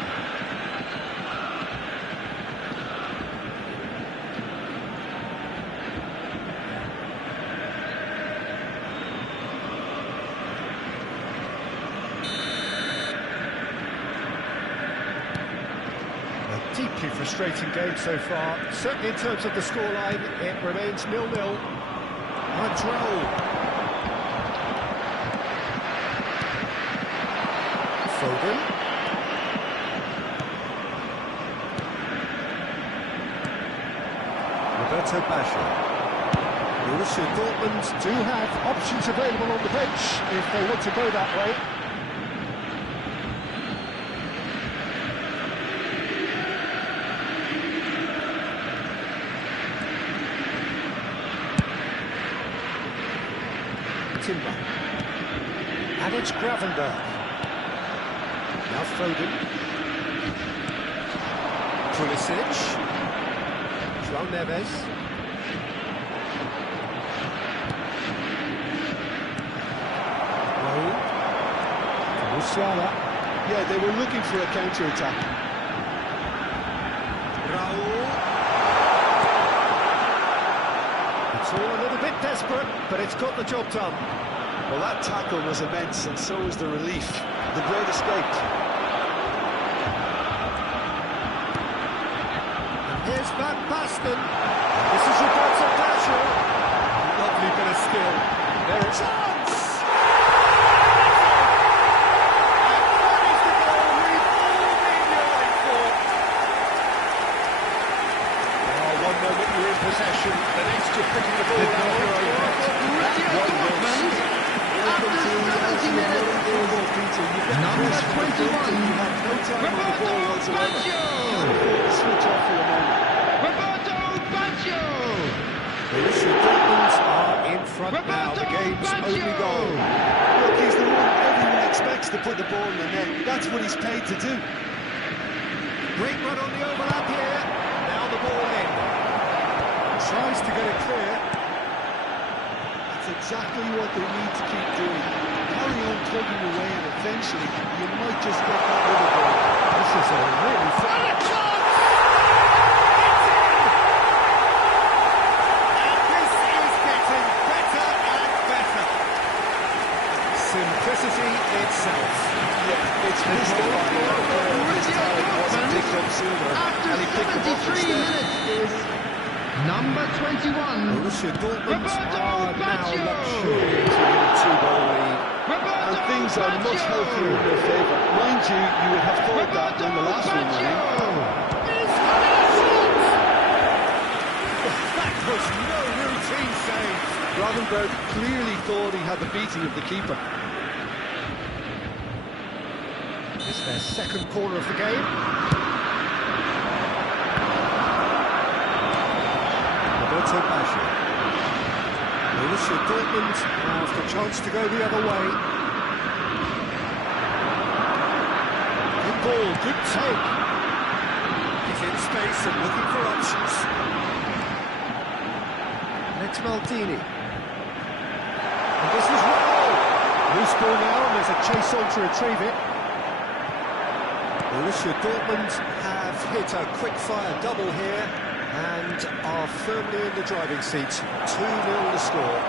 A deeply frustrating game so far. Certainly in terms of the scoreline, it remains 0-0. And it's Raúl. Foden. Roberto Baggio. Borussia Dortmund do have options available on the bench if they want to go that way. Timber. And it's Gravenberg. Now Foden. Pulisic. João Neves. Raul. Musiala. Yeah, they were looking for a counter-attack. Raul. It's all a little bit desperate, but it's got the job done. Well, that tackle was immense, and so was the relief. The great escape. Here's Van Basten. This is Roberto Baggio. Lovely bit of skill. There it's chance! And that is the goal we've all been yearning for. Oh, one moment you're in possession, the next you're picking the ball out of your own net. After 70 minutes, number 21, Roberto Baggio! Switch off for a moment. Roberto Baggio! Borussia Dortmund are in front now, the game's only goal. Look, he's the one everyone expects to put the ball in the net. That's what he's paid to do. Great run on the overlap here. Now the ball in. Tries to get it clear. That's exactly what they need to keep doing. Carry on tugging away, and eventually you might just get that little ball. This is a really fun chance! It's in! And this is getting better and better. Simplicity itself. Yeah, it's mystifying. Borussia Wasn't picked up sooner. After And he picked them up 73 instead. minutes is number 21, Borussia Dortmund Roberto are now Baggio. luxuriating in a two-goal lead. And things are much healthier in their favour. Mind you, you would have thought that when the last one went in. That was no routine save. Gravenberg clearly thought he had the beating of the keeper. It's their second corner of the game. Roberto Baggio. Borussia Dortmund have the chance to go the other way. Good ball, good take. He's in space and looking for options. Next Maldini. And this is Raul. Loose ball now, and there's a chase on to retrieve it. Borussia Dortmund have hit a quick-fire double here and are firmly in the driving seat. 2-0 the score.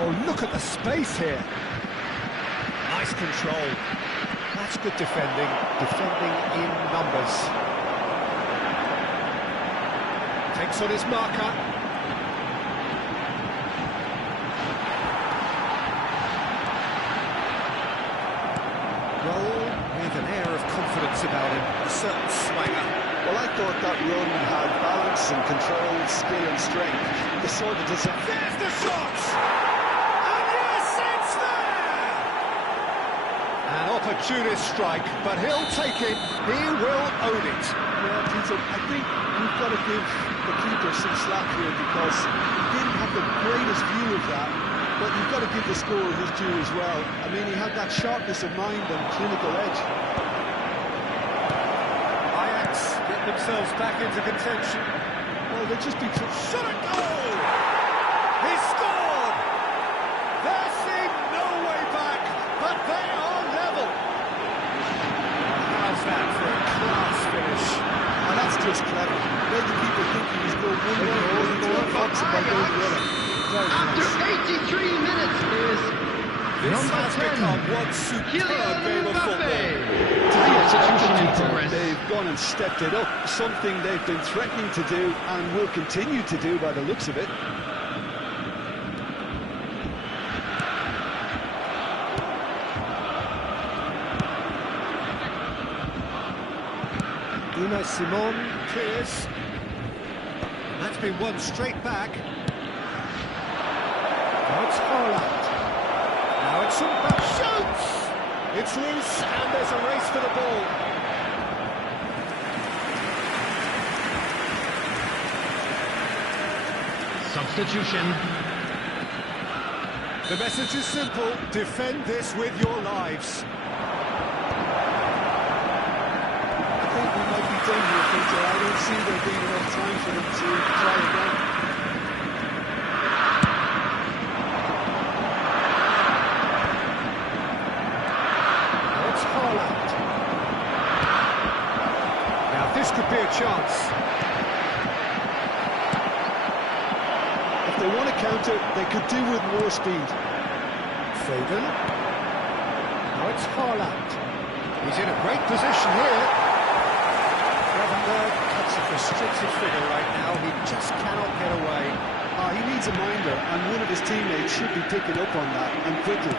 Oh, look at the space here. Nice control. That's good defending. Defending in numbers. Takes on his marker. Raul with an air of confidence about him. A certain swagger. Well, I thought that run had balance and control, skill and strength. The sort of There's the shot! And yes, it's there! An opportunist strike, but he'll take it. He will own it. Yeah, Peter, I think we've got to give the keeper some slack here because he didn't have the greatest view of that. But you've got to give the scorer his due as well. I mean, he had that sharpness of mind and clinical edge. Ajax get themselves back into contention. Well, they'll just be... Shot a goal! He scored! There seemed no way back, but they are level. How's that for a class finish? And that's just clever. Made the keeper think he was going one way, wasn't going boxing by going the other. After 83 minutes is This number has 10, become one superb Kylian game of football. Mbappe. The execution in progress. They've gone and stepped it up, something they've been threatening to do and will continue to do by the looks of it. Unai Simon clears. That's been won straight back. Now it's Haaland. Now it's Mbappe. Shoots! It's loose, and there's a race for the ball. Substitution. The message is simple: defend this with your lives. I think we might be done here, Peter. I don't see there being enough time for them to try again. Now it's Haaland. Now this could be a chance. If they want to counter, they could do with more speed. Foden. Now it's Haaland. He's in a great position here. Gravenberg cuts a restricted figure right now. He just cannot get away. He needs a minder, and one of his teammates should be picking up on that, and quickly.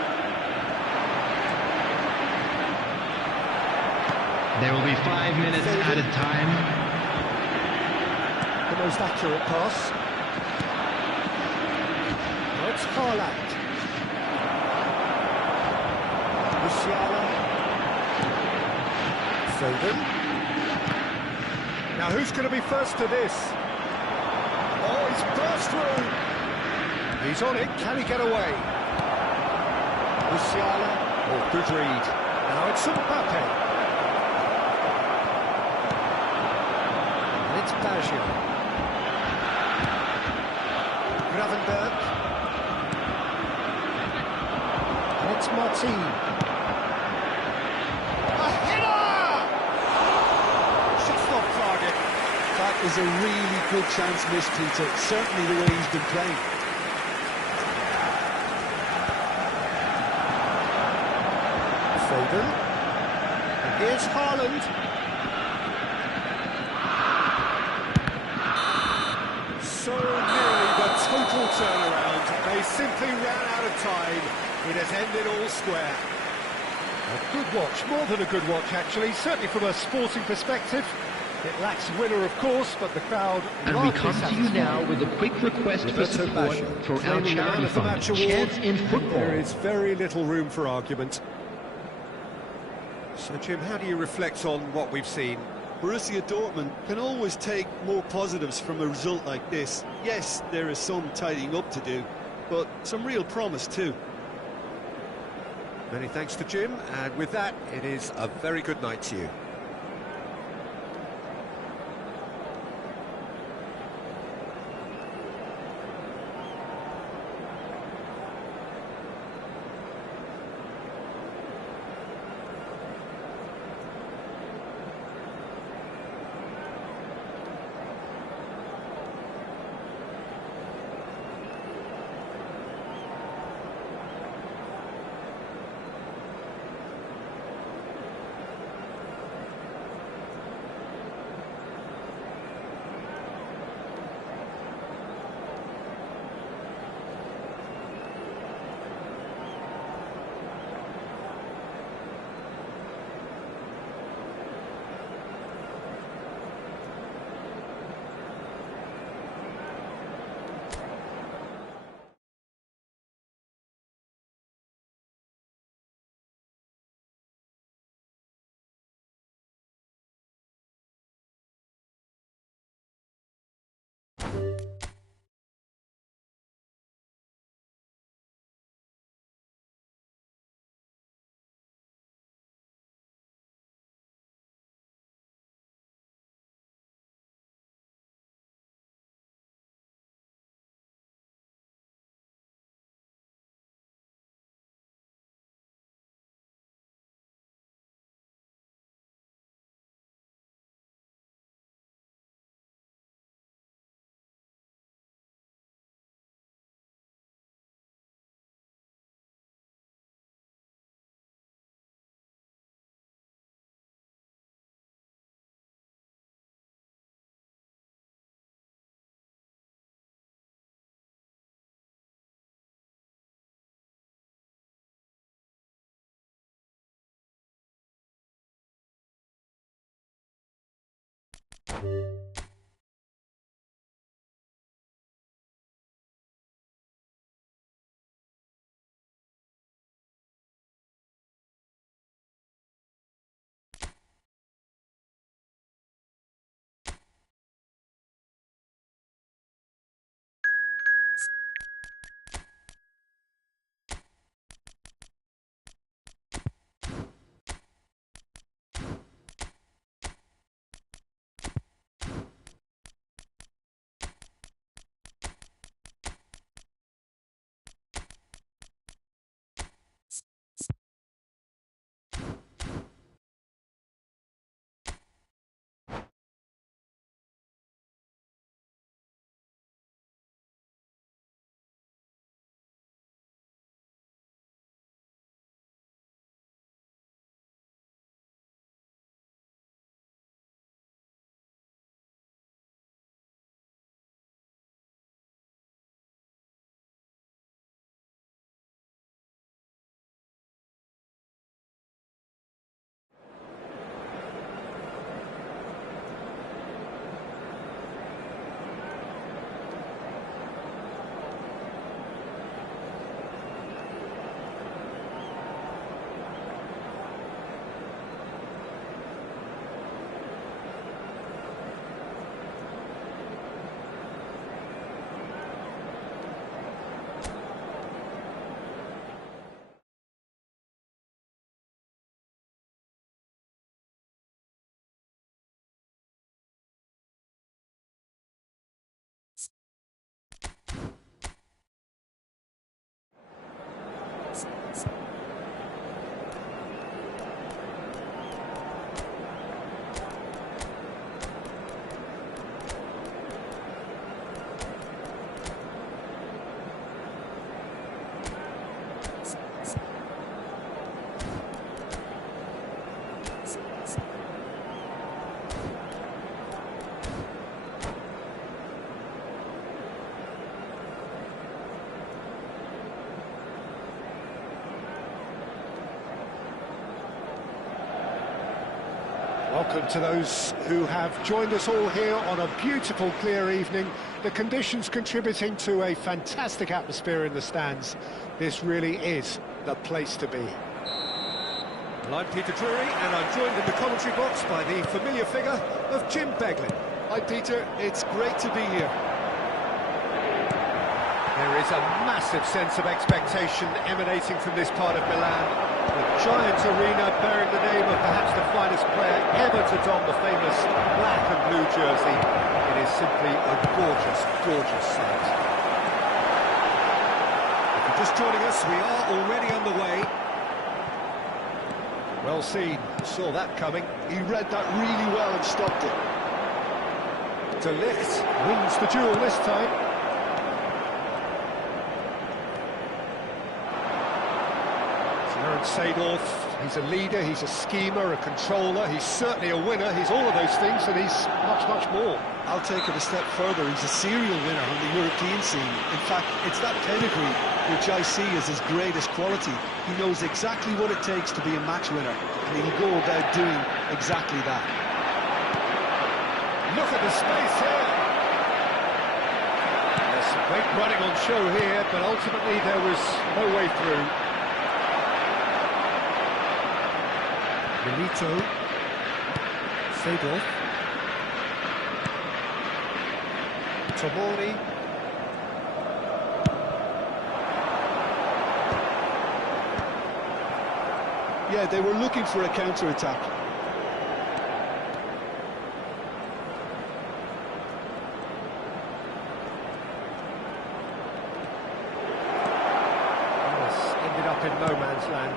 There will be 5 minutes added time. The most accurate pass. Now it's Haaland. Musiala. Foden. Now who's going to be first to this? Oh, he's burst through. He's on it. Can he get away? Musiala. Oh, good read. Now it's Mbappe. And it's Baggio. Gravenberg. And it's Martin. A header! Just off target. That is a really good chance missed, Peter. Certainly the way he's been playing. Foden. And here's Haaland. So nearly the total turnaround. They simply ran out of time. It has ended all square. A good watch, more than a good watch actually, certainly from a sporting perspective. It lacks winner, of course, but the crowd... And we come to you now with a quick request for support for our charity fund, Chance in Football. There is very little room for argument. So, Jim, how do you reflect on what we've seen? Borussia Dortmund can always take more positives from a result like this. Yes, there is some tidying up to do, but some real promise too. Many thanks to Jim, and with that, it is a very good night to you. Welcome to those who have joined us all here on a beautiful, clear evening. The conditions contributing to a fantastic atmosphere in the stands. This really is the place to be. Well, I'm Peter Drury, and I'm joined in the commentary box by the familiar figure of Jim Beglin. Hi Peter, it's great to be here. There is a massive sense of expectation emanating from this part of Milan. The giant arena bearing the name of perhaps the finest player ever to don the famous black and blue jersey. It is simply a gorgeous, gorgeous sight. If you're just joining us, we are already underway. Well seen, saw that coming. He read that really well and stopped it. De Ligt wins the duel this time. Aaron Seedorf, he's a leader, he's a schemer, a controller, he's certainly a winner, he's all of those things, and he's much, much more. I'll take it a step further, he's a serial winner on the European scene. In fact, it's that pedigree which I see as his greatest quality. He knows exactly what it takes to be a match winner, and he'll go about doing exactly that. Look at the space here! There's some great running on show here, but ultimately there was no way through. Milito, Seedorf, Tomori, Yeah, they were looking for a counter-attack. This ended up in no man's land.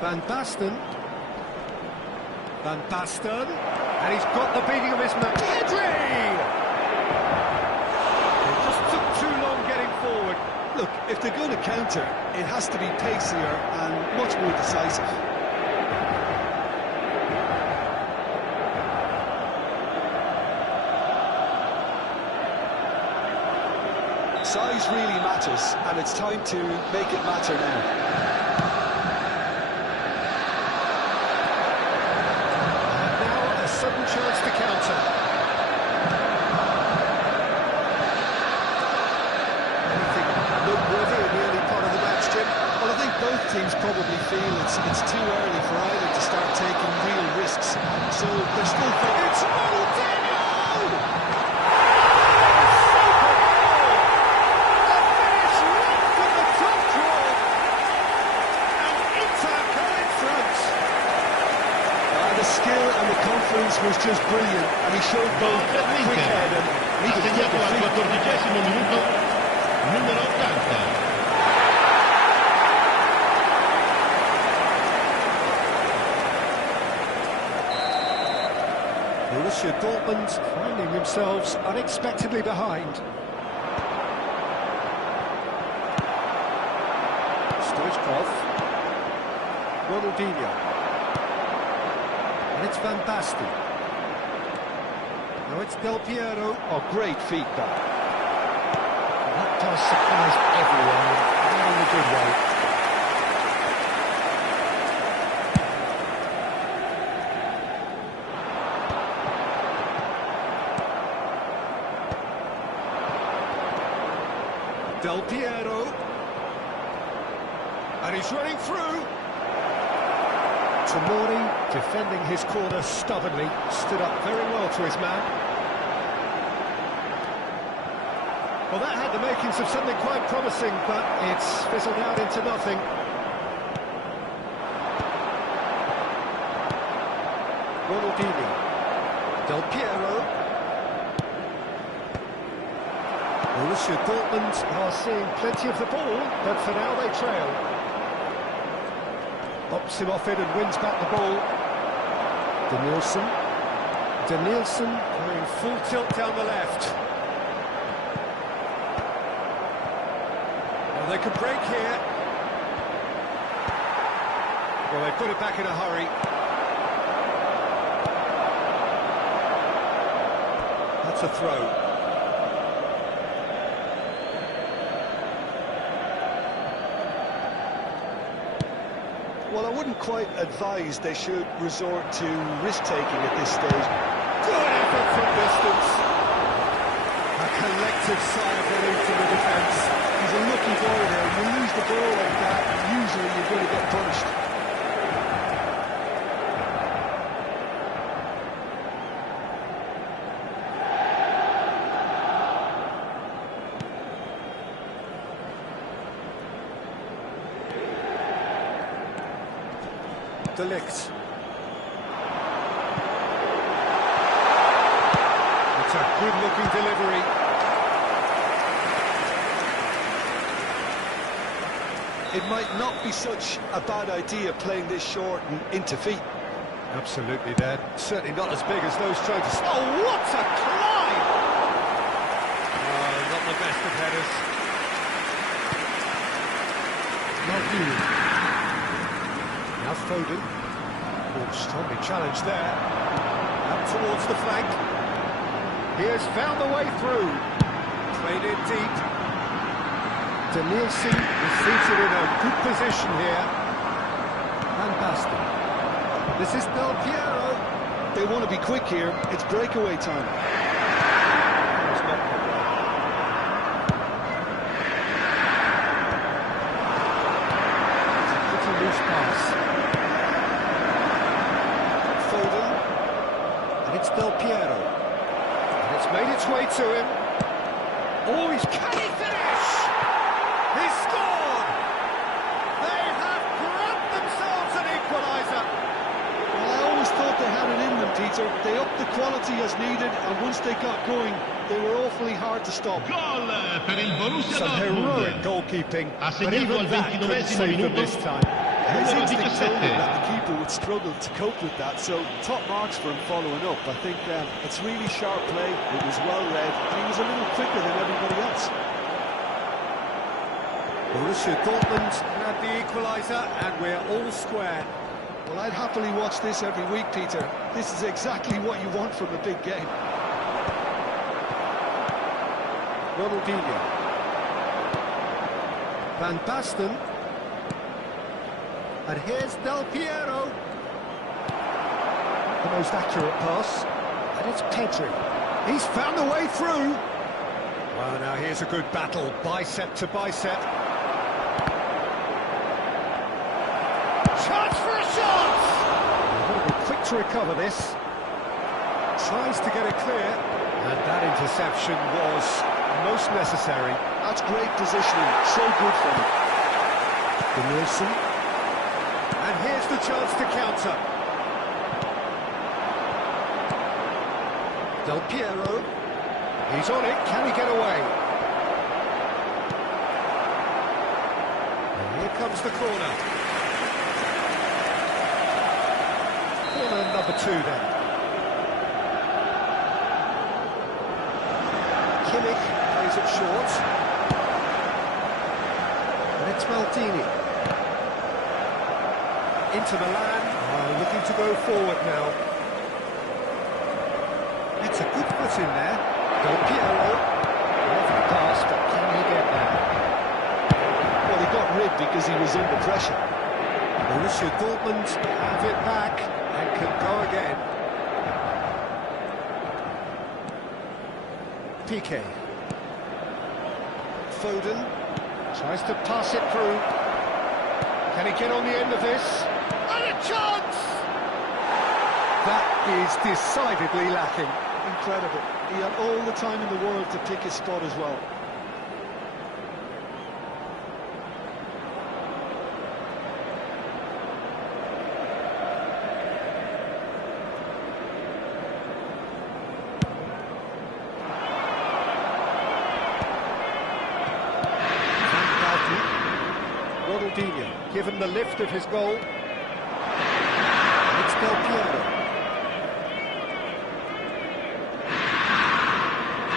Van Basten. Van Basten, and he's got the beating of his man. Pedri! It just took too long getting forward. Look, if they're going to counter, it has to be pacier and much more decisive. Size really matters, and it's time to make it matter now. Sudden chance to counter. Anything noteworthy in the early part of the match, Jim? Well, I think both teams probably feel it's too early for either to start taking real risks. So they're still... It's Ronaldinho! Was just brilliant, and he showed both quick head and he could take the feet. 14° minuto, numero 80. Borussia Dortmund finding themselves unexpectedly behind. Stoichkov, Ronaldinho. And it's Van Basten. No, it's Del Piero. Oh, great feet, that. That does surprise everyone, not in a good way. Del Piero. And he's running through. Tomori, defending his corner stubbornly, stood up very well to his man. Well, that had the makings of something quite promising, but it's fizzled out into nothing. Ronaldinho. Del Piero. Borussia Dortmund are seeing plenty of the ball, but for now they trail. Bops him off it and wins back the ball. Danielson going full tilt down the left. Well, they could break here. Well, they put it back in a hurry. That's a throw. Well, I wouldn't quite advise they should resort to risk-taking at this stage. Good effort from distance. A collective sigh of relief from the defence. He's a lucky goal there. You lose the ball like that, usually you're going to get punished. De Ligt. It's a good-looking delivery. It might not be such a bad idea playing this short and into feet. Absolutely, Dad. Certainly not as big as those trying to... Oh, what a climb! Oh, not the best of headers. Now Foden. Oh, strongly challenged there. Out towards the flank. He has found the way through. Played in deep. De Nielsen is seated in a good position here. Van Basten. This is Del Piero. They want to be quick here. It's breakaway time. It's not it's a pretty loose pass. Foden. And it's Del Piero. And it's made its way to him. Oh, can he finish? He's scored! They have grabbed themselves an equaliser. Well, I always thought they had it in them, Peter. They upped the quality as needed, and once they got going, they were awfully hard to stop. Gol per il Borussia Some heroic Dortmund. goalkeeping, Ha but segnato even al that couldn't 29esimo save them minuto. this time. His Numero instinct told him 17. that the keeper would struggle to cope with that, so top marks for him following up. I think it's really sharp play, it was well read, and he was a little quicker than everybody else. Borussia Dortmund had the equaliser, and we're all square. Well, I'd happily watch this every week, Peter. This is exactly what you want from a big game. Ronaldinho. Van Basten. And here's Del Piero. The most accurate pass. And it's Pedri. He's found the way through. Well, now here's a good battle, bicep to bicep. Chance for a shot! Quick to recover this. Tries to get it clear. And that interception was most necessary. That's great positioning, so good for him. De Nielsen. And here's the chance to counter. Del Piero. He's on it. Can he get away? And here comes the corner. Corner number 2 then. Kimmich plays it short. And it's Maldini. Into Milan, looking to go forward now. It's a good foot in there. Del Piero. Lovely pass, but can he get there? Well, he got rid because he was under pressure. Borussia Dortmund have it back and can go again. Piqué. Foden tries to pass it through. Can he get on the end of this? And a chance! That is decidedly lacking. Incredible. He had all the time in the world to pick his spot as well. Ronaldinho, given the lift of his goal. It's Del Piero.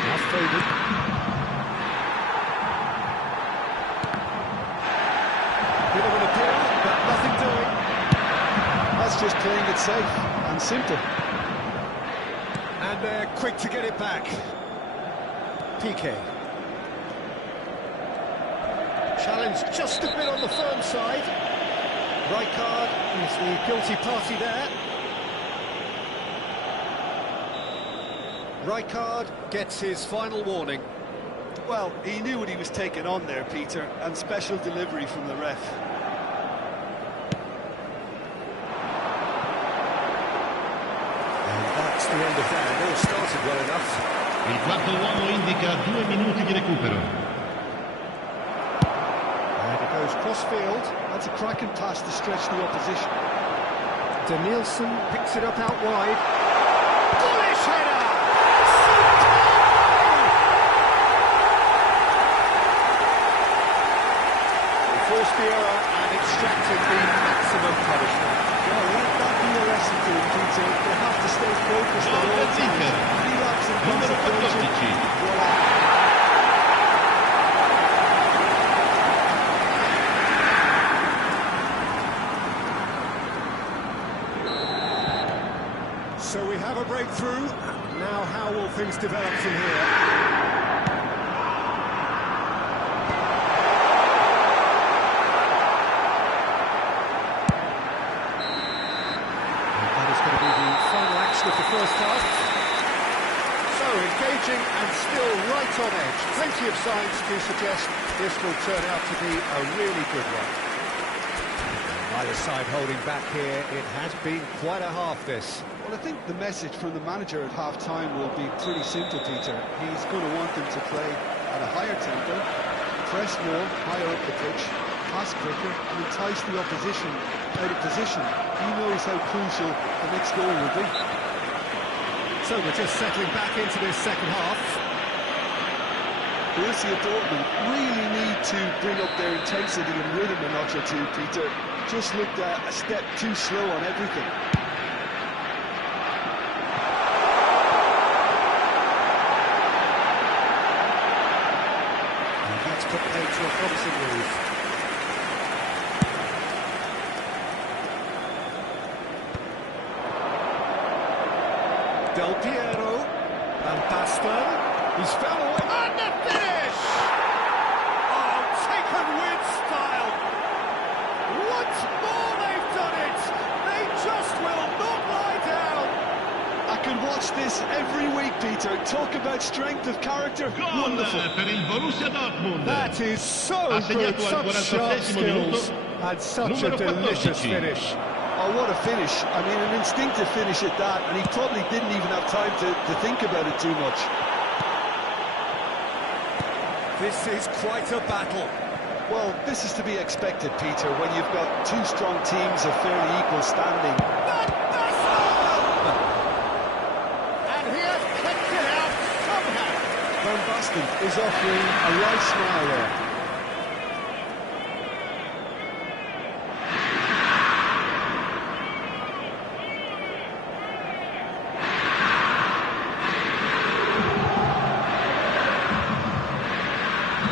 Now Foden. Bit of an appeal, but nothing doing. That's just playing it safe and simple. And they're quick to get it back. Piqué. Challenge just a bit on the firm side. Rijkaard is the guilty party there. Rijkaard gets his final warning. Well, he knew what he was taking on there, Peter, and special delivery from the ref. And that's the end of that. It all started well enough. Il quarto uomo indica 2 minuti di recupero. And it goes cross-field. That's a cracking pass to stretch the opposition. Danielson picks it up out wide. Bullish header! He forced the error and extracted the maximum punishment. Well, let that be a lesson to him, Peter. They have to stay focused on all times. Relax and Numero concentration. 14. Voila. So we have a breakthrough. Now how will things develop from here? And that is going to be the final action of the first half. So engaging and still right on edge. Plenty of signs to suggest this will turn out to be a really good one. Either side holding back here. It has been quite a half, this. Well, I think the message from the manager at half-time will be pretty simple, Peter. He's going to want them to play at a higher tempo, press more, higher up the pitch, pass quicker, and entice the opposition out of position. He knows how crucial the next goal will be. So we're just settling back into this second half. Borussia Dortmund really need to bring up their intensity and rhythm a notch or two, Peter. Just looked a step too slow on everything. And that's put paid to a promising move. Del Piero, Van Basten, he's found a way, and the finish! Oh, taken with style! Once more they've done it! They just will not lie down! I could watch this every week, Peter. Talk about strength of character. Wonderful. Per il Borussia Dortmund. That is so Ha good, segnato al such sharp 47esimo minuto. skills, and such a Numero delicious 14. finish. Oh, what a finish. I mean, an instinctive finish at that, and he probably didn't even have time to think about it too much. This is quite a battle. Well, this is to be expected, Peter, when you've got two strong teams of fairly equal standing. Van Basten! And he has kicked it out somehow. Van Basten is offering a wide smile there.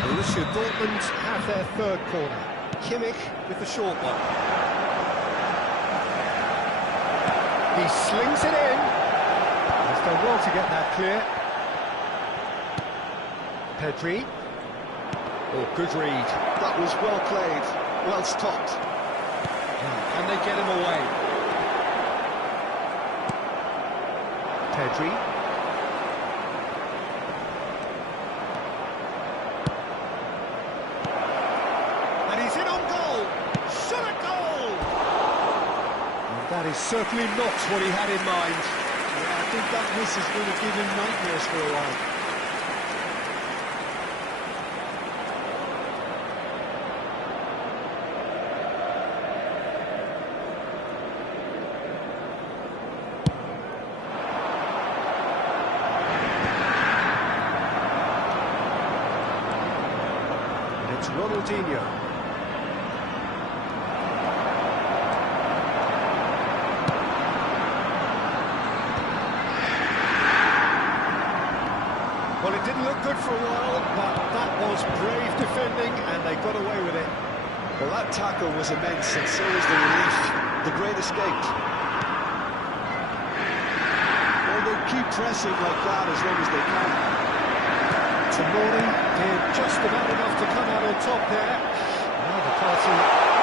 Borussia Dortmund have their third corner. Kimmich with the short one. He slings it in. He's done well to get that clear. Pedri. Oh, good read. That was well played, well stopped. Can they get him away? Pedri. And he's in on goal. Shot a goal! And that is certainly not what he had in mind. Yeah, I think that miss is going to give him nightmares for a while. It's Ronaldinho. Well, it didn't look good for a while, but that was brave defending, and they got away with it. Well, that tackle was immense, and so was the relief. The great escape. Well, they'll keep pressing like that as long as they can. Tomori did just about enough to come out on top there. Now the party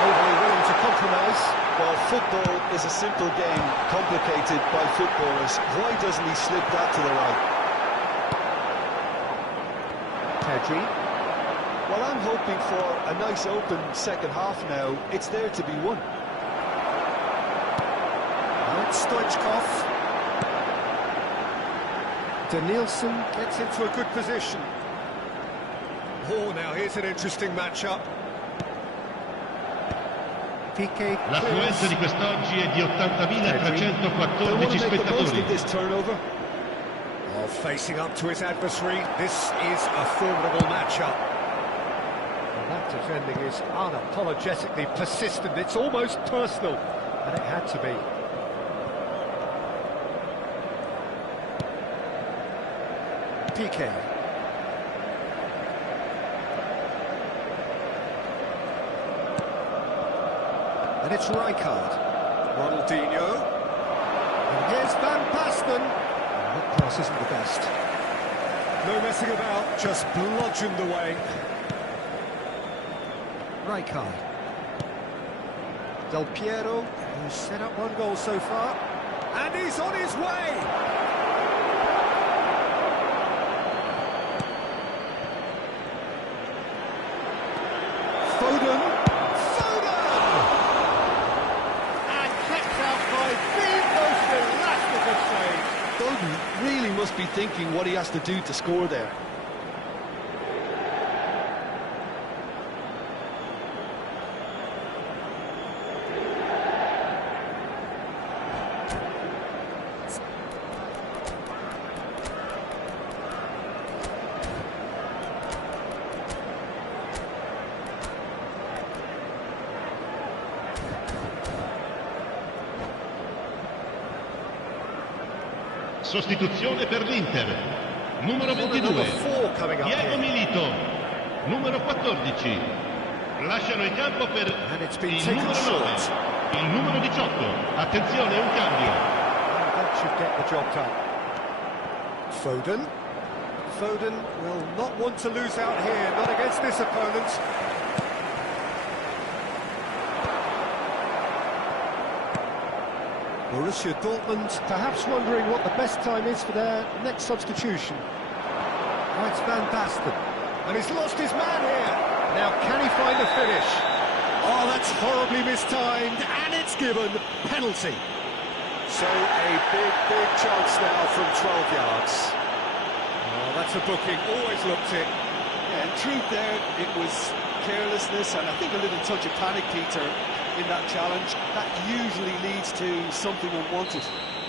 overly willing to compromise. Well, football is a simple game, complicated by footballers. Why doesn't he slip that to the right? Pedri. Well, I'm hoping for a nice open second half now. It's there to be won. Now it's Stoichkov. Danielson gets into a good position. Oh, now here's an interesting matchup. Piqué. L'affluenza di quest'oggi è di 80.314 spettatori. This turnover. Oh, facing up to his adversary, this is a formidable matchup. And that defending is unapologetically persistent. It's almost personal, and it had to be. Piqué. And it's Rijkaard. Ronaldinho. And here's Van Basten. That pass isn't the best. No messing about, just bludgeoned away. Rijkaard. Del Piero, who's set up one goal so far. And he's on his way! Foden. Foden really must be thinking what he has to do to score there. Sostituzione per l'Inter. Numero 22, Diego Milito. Numero 14. Lasciano il campo per il numero 9. Il numero 18. Attenzione, un cambio. That should get the job done. Foden. Foden will not want to lose out here, not against this opponent. Borussia Dortmund perhaps wondering what the best time is for their next substitution. Now it's Van Basten. And he's lost his man here. Now can he find a finish? Oh, that's horribly mistimed, and it's given. Penalty. So a big chance now from 12 yards. Oh, that's a booking, always looked it. Yeah, in truth there, it was carelessness and I think a little touch of panic, Peter, in that challenge. That usually leads to something unwanted.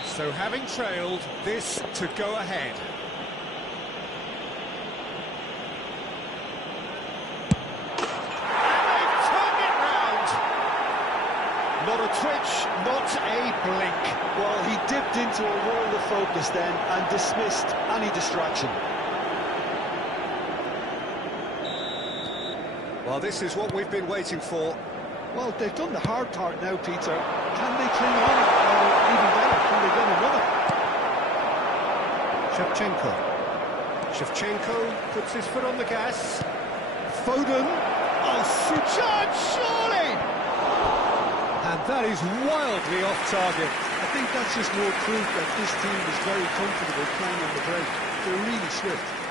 So having trailed, this to go ahead. And they've turned it round. Not a twitch, not a blink. Well, he dipped into a world of focus then and dismissed any distraction. Well, this is what we've been waiting for. Well, they've done the hard part now, Peter. Can they cling on? Or even better, can they get another? Shevchenko puts his foot on the gas. Foden. Oh, Suchard, surely! And that is wildly off target. I think that's just more proof that this team is very comfortable playing on the break. They're really swift.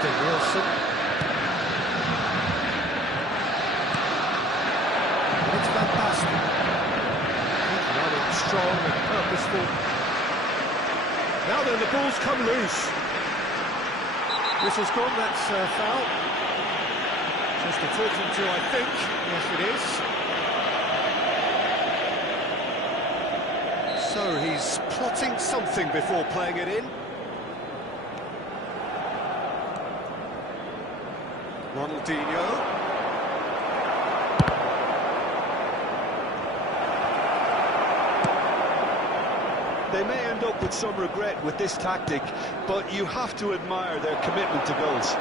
Danielson. And it's Van Basten. He's running strong and purposeful. Now then, the ball's come loose. Whistle's gone, that's foul. Just a talking to, I think. Yes, it is. So he's plotting something before playing it in. Ronaldinho. They may end up with some regret with this tactic, but you have to admire their commitment to goals.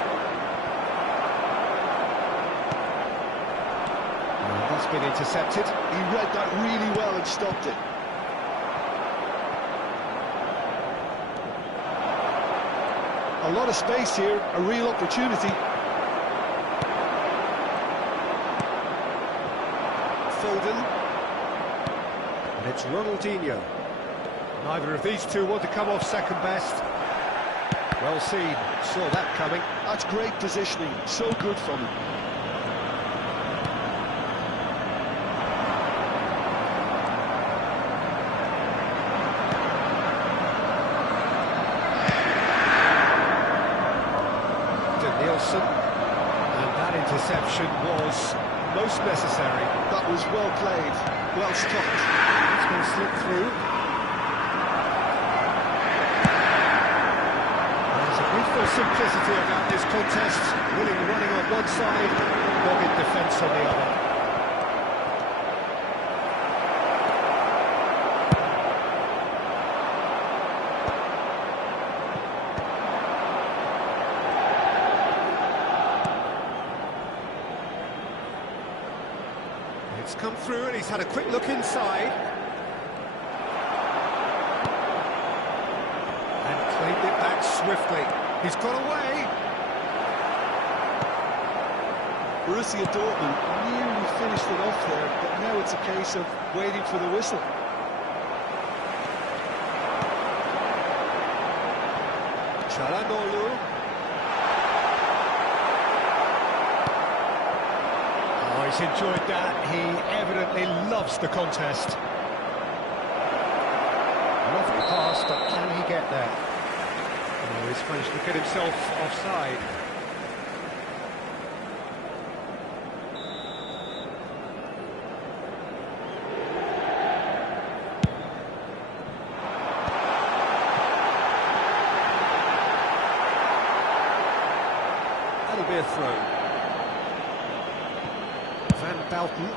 That's been intercepted. He read that really well and stopped it. A lot of space here, a real opportunity. Foden. And it's Ronaldinho. Neither of these two want to come off second best. Well seen, saw that coming. That's great positioning, so good from him. And that interception was most necessary. That was well played, well stopped. It's been slipped through. There's a beautiful simplicity about this contest. Willing running on one side, dogged defence on the other. It's come through and he's had a quick look inside. And claimed it back swiftly. He's got away. Borussia Dortmund nearly finished it off there, but now it's a case of waiting for the whistle. Çalhanoğlu. He's enjoyed that. He evidently loves the contest. Lovely pass, but can he get there? Oh, he's managed to get himself offside. That'll be a throw. Van Belten.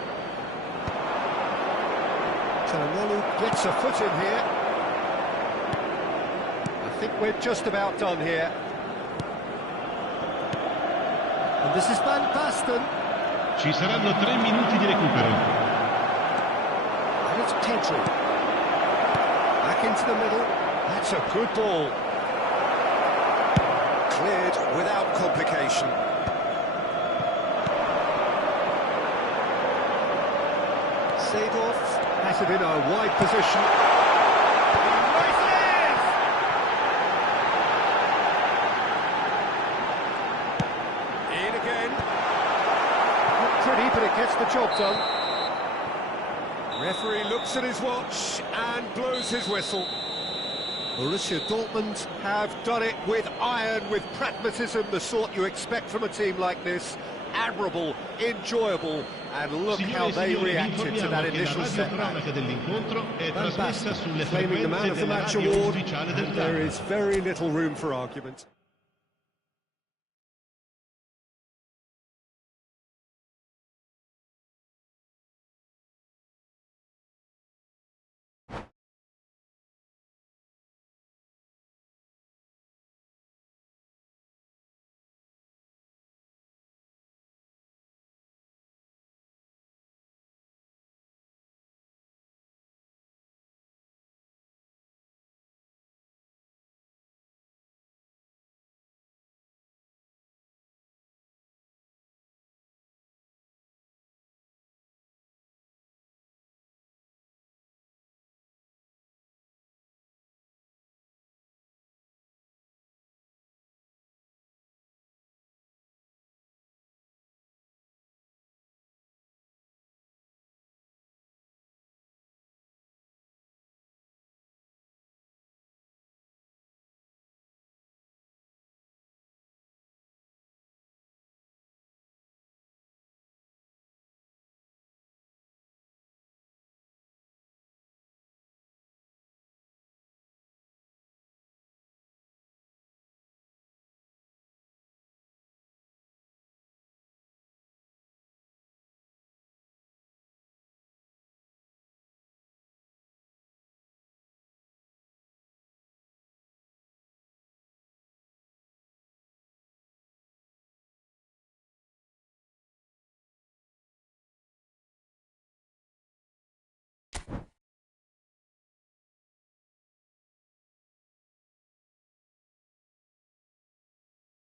Çalhanoğlu gets a foot in here. I think we're just about done here. And this is Van Basten. Ci saranno 3 minuti di recupero. And it's Pedro. Back into the middle. That's a good ball. Cleared without complication. Seedorf has it in a wide position. In again. Not pretty, but it gets the job done. Referee looks at his watch and blows his whistle. Borussia Dortmund have done it with iron, with pragmatism, the sort you expect from a team like this. Admirable, enjoyable, and look how they reacted to that initial setback. Van Basten claiming the Man of the Match award, and there is very little room for argument.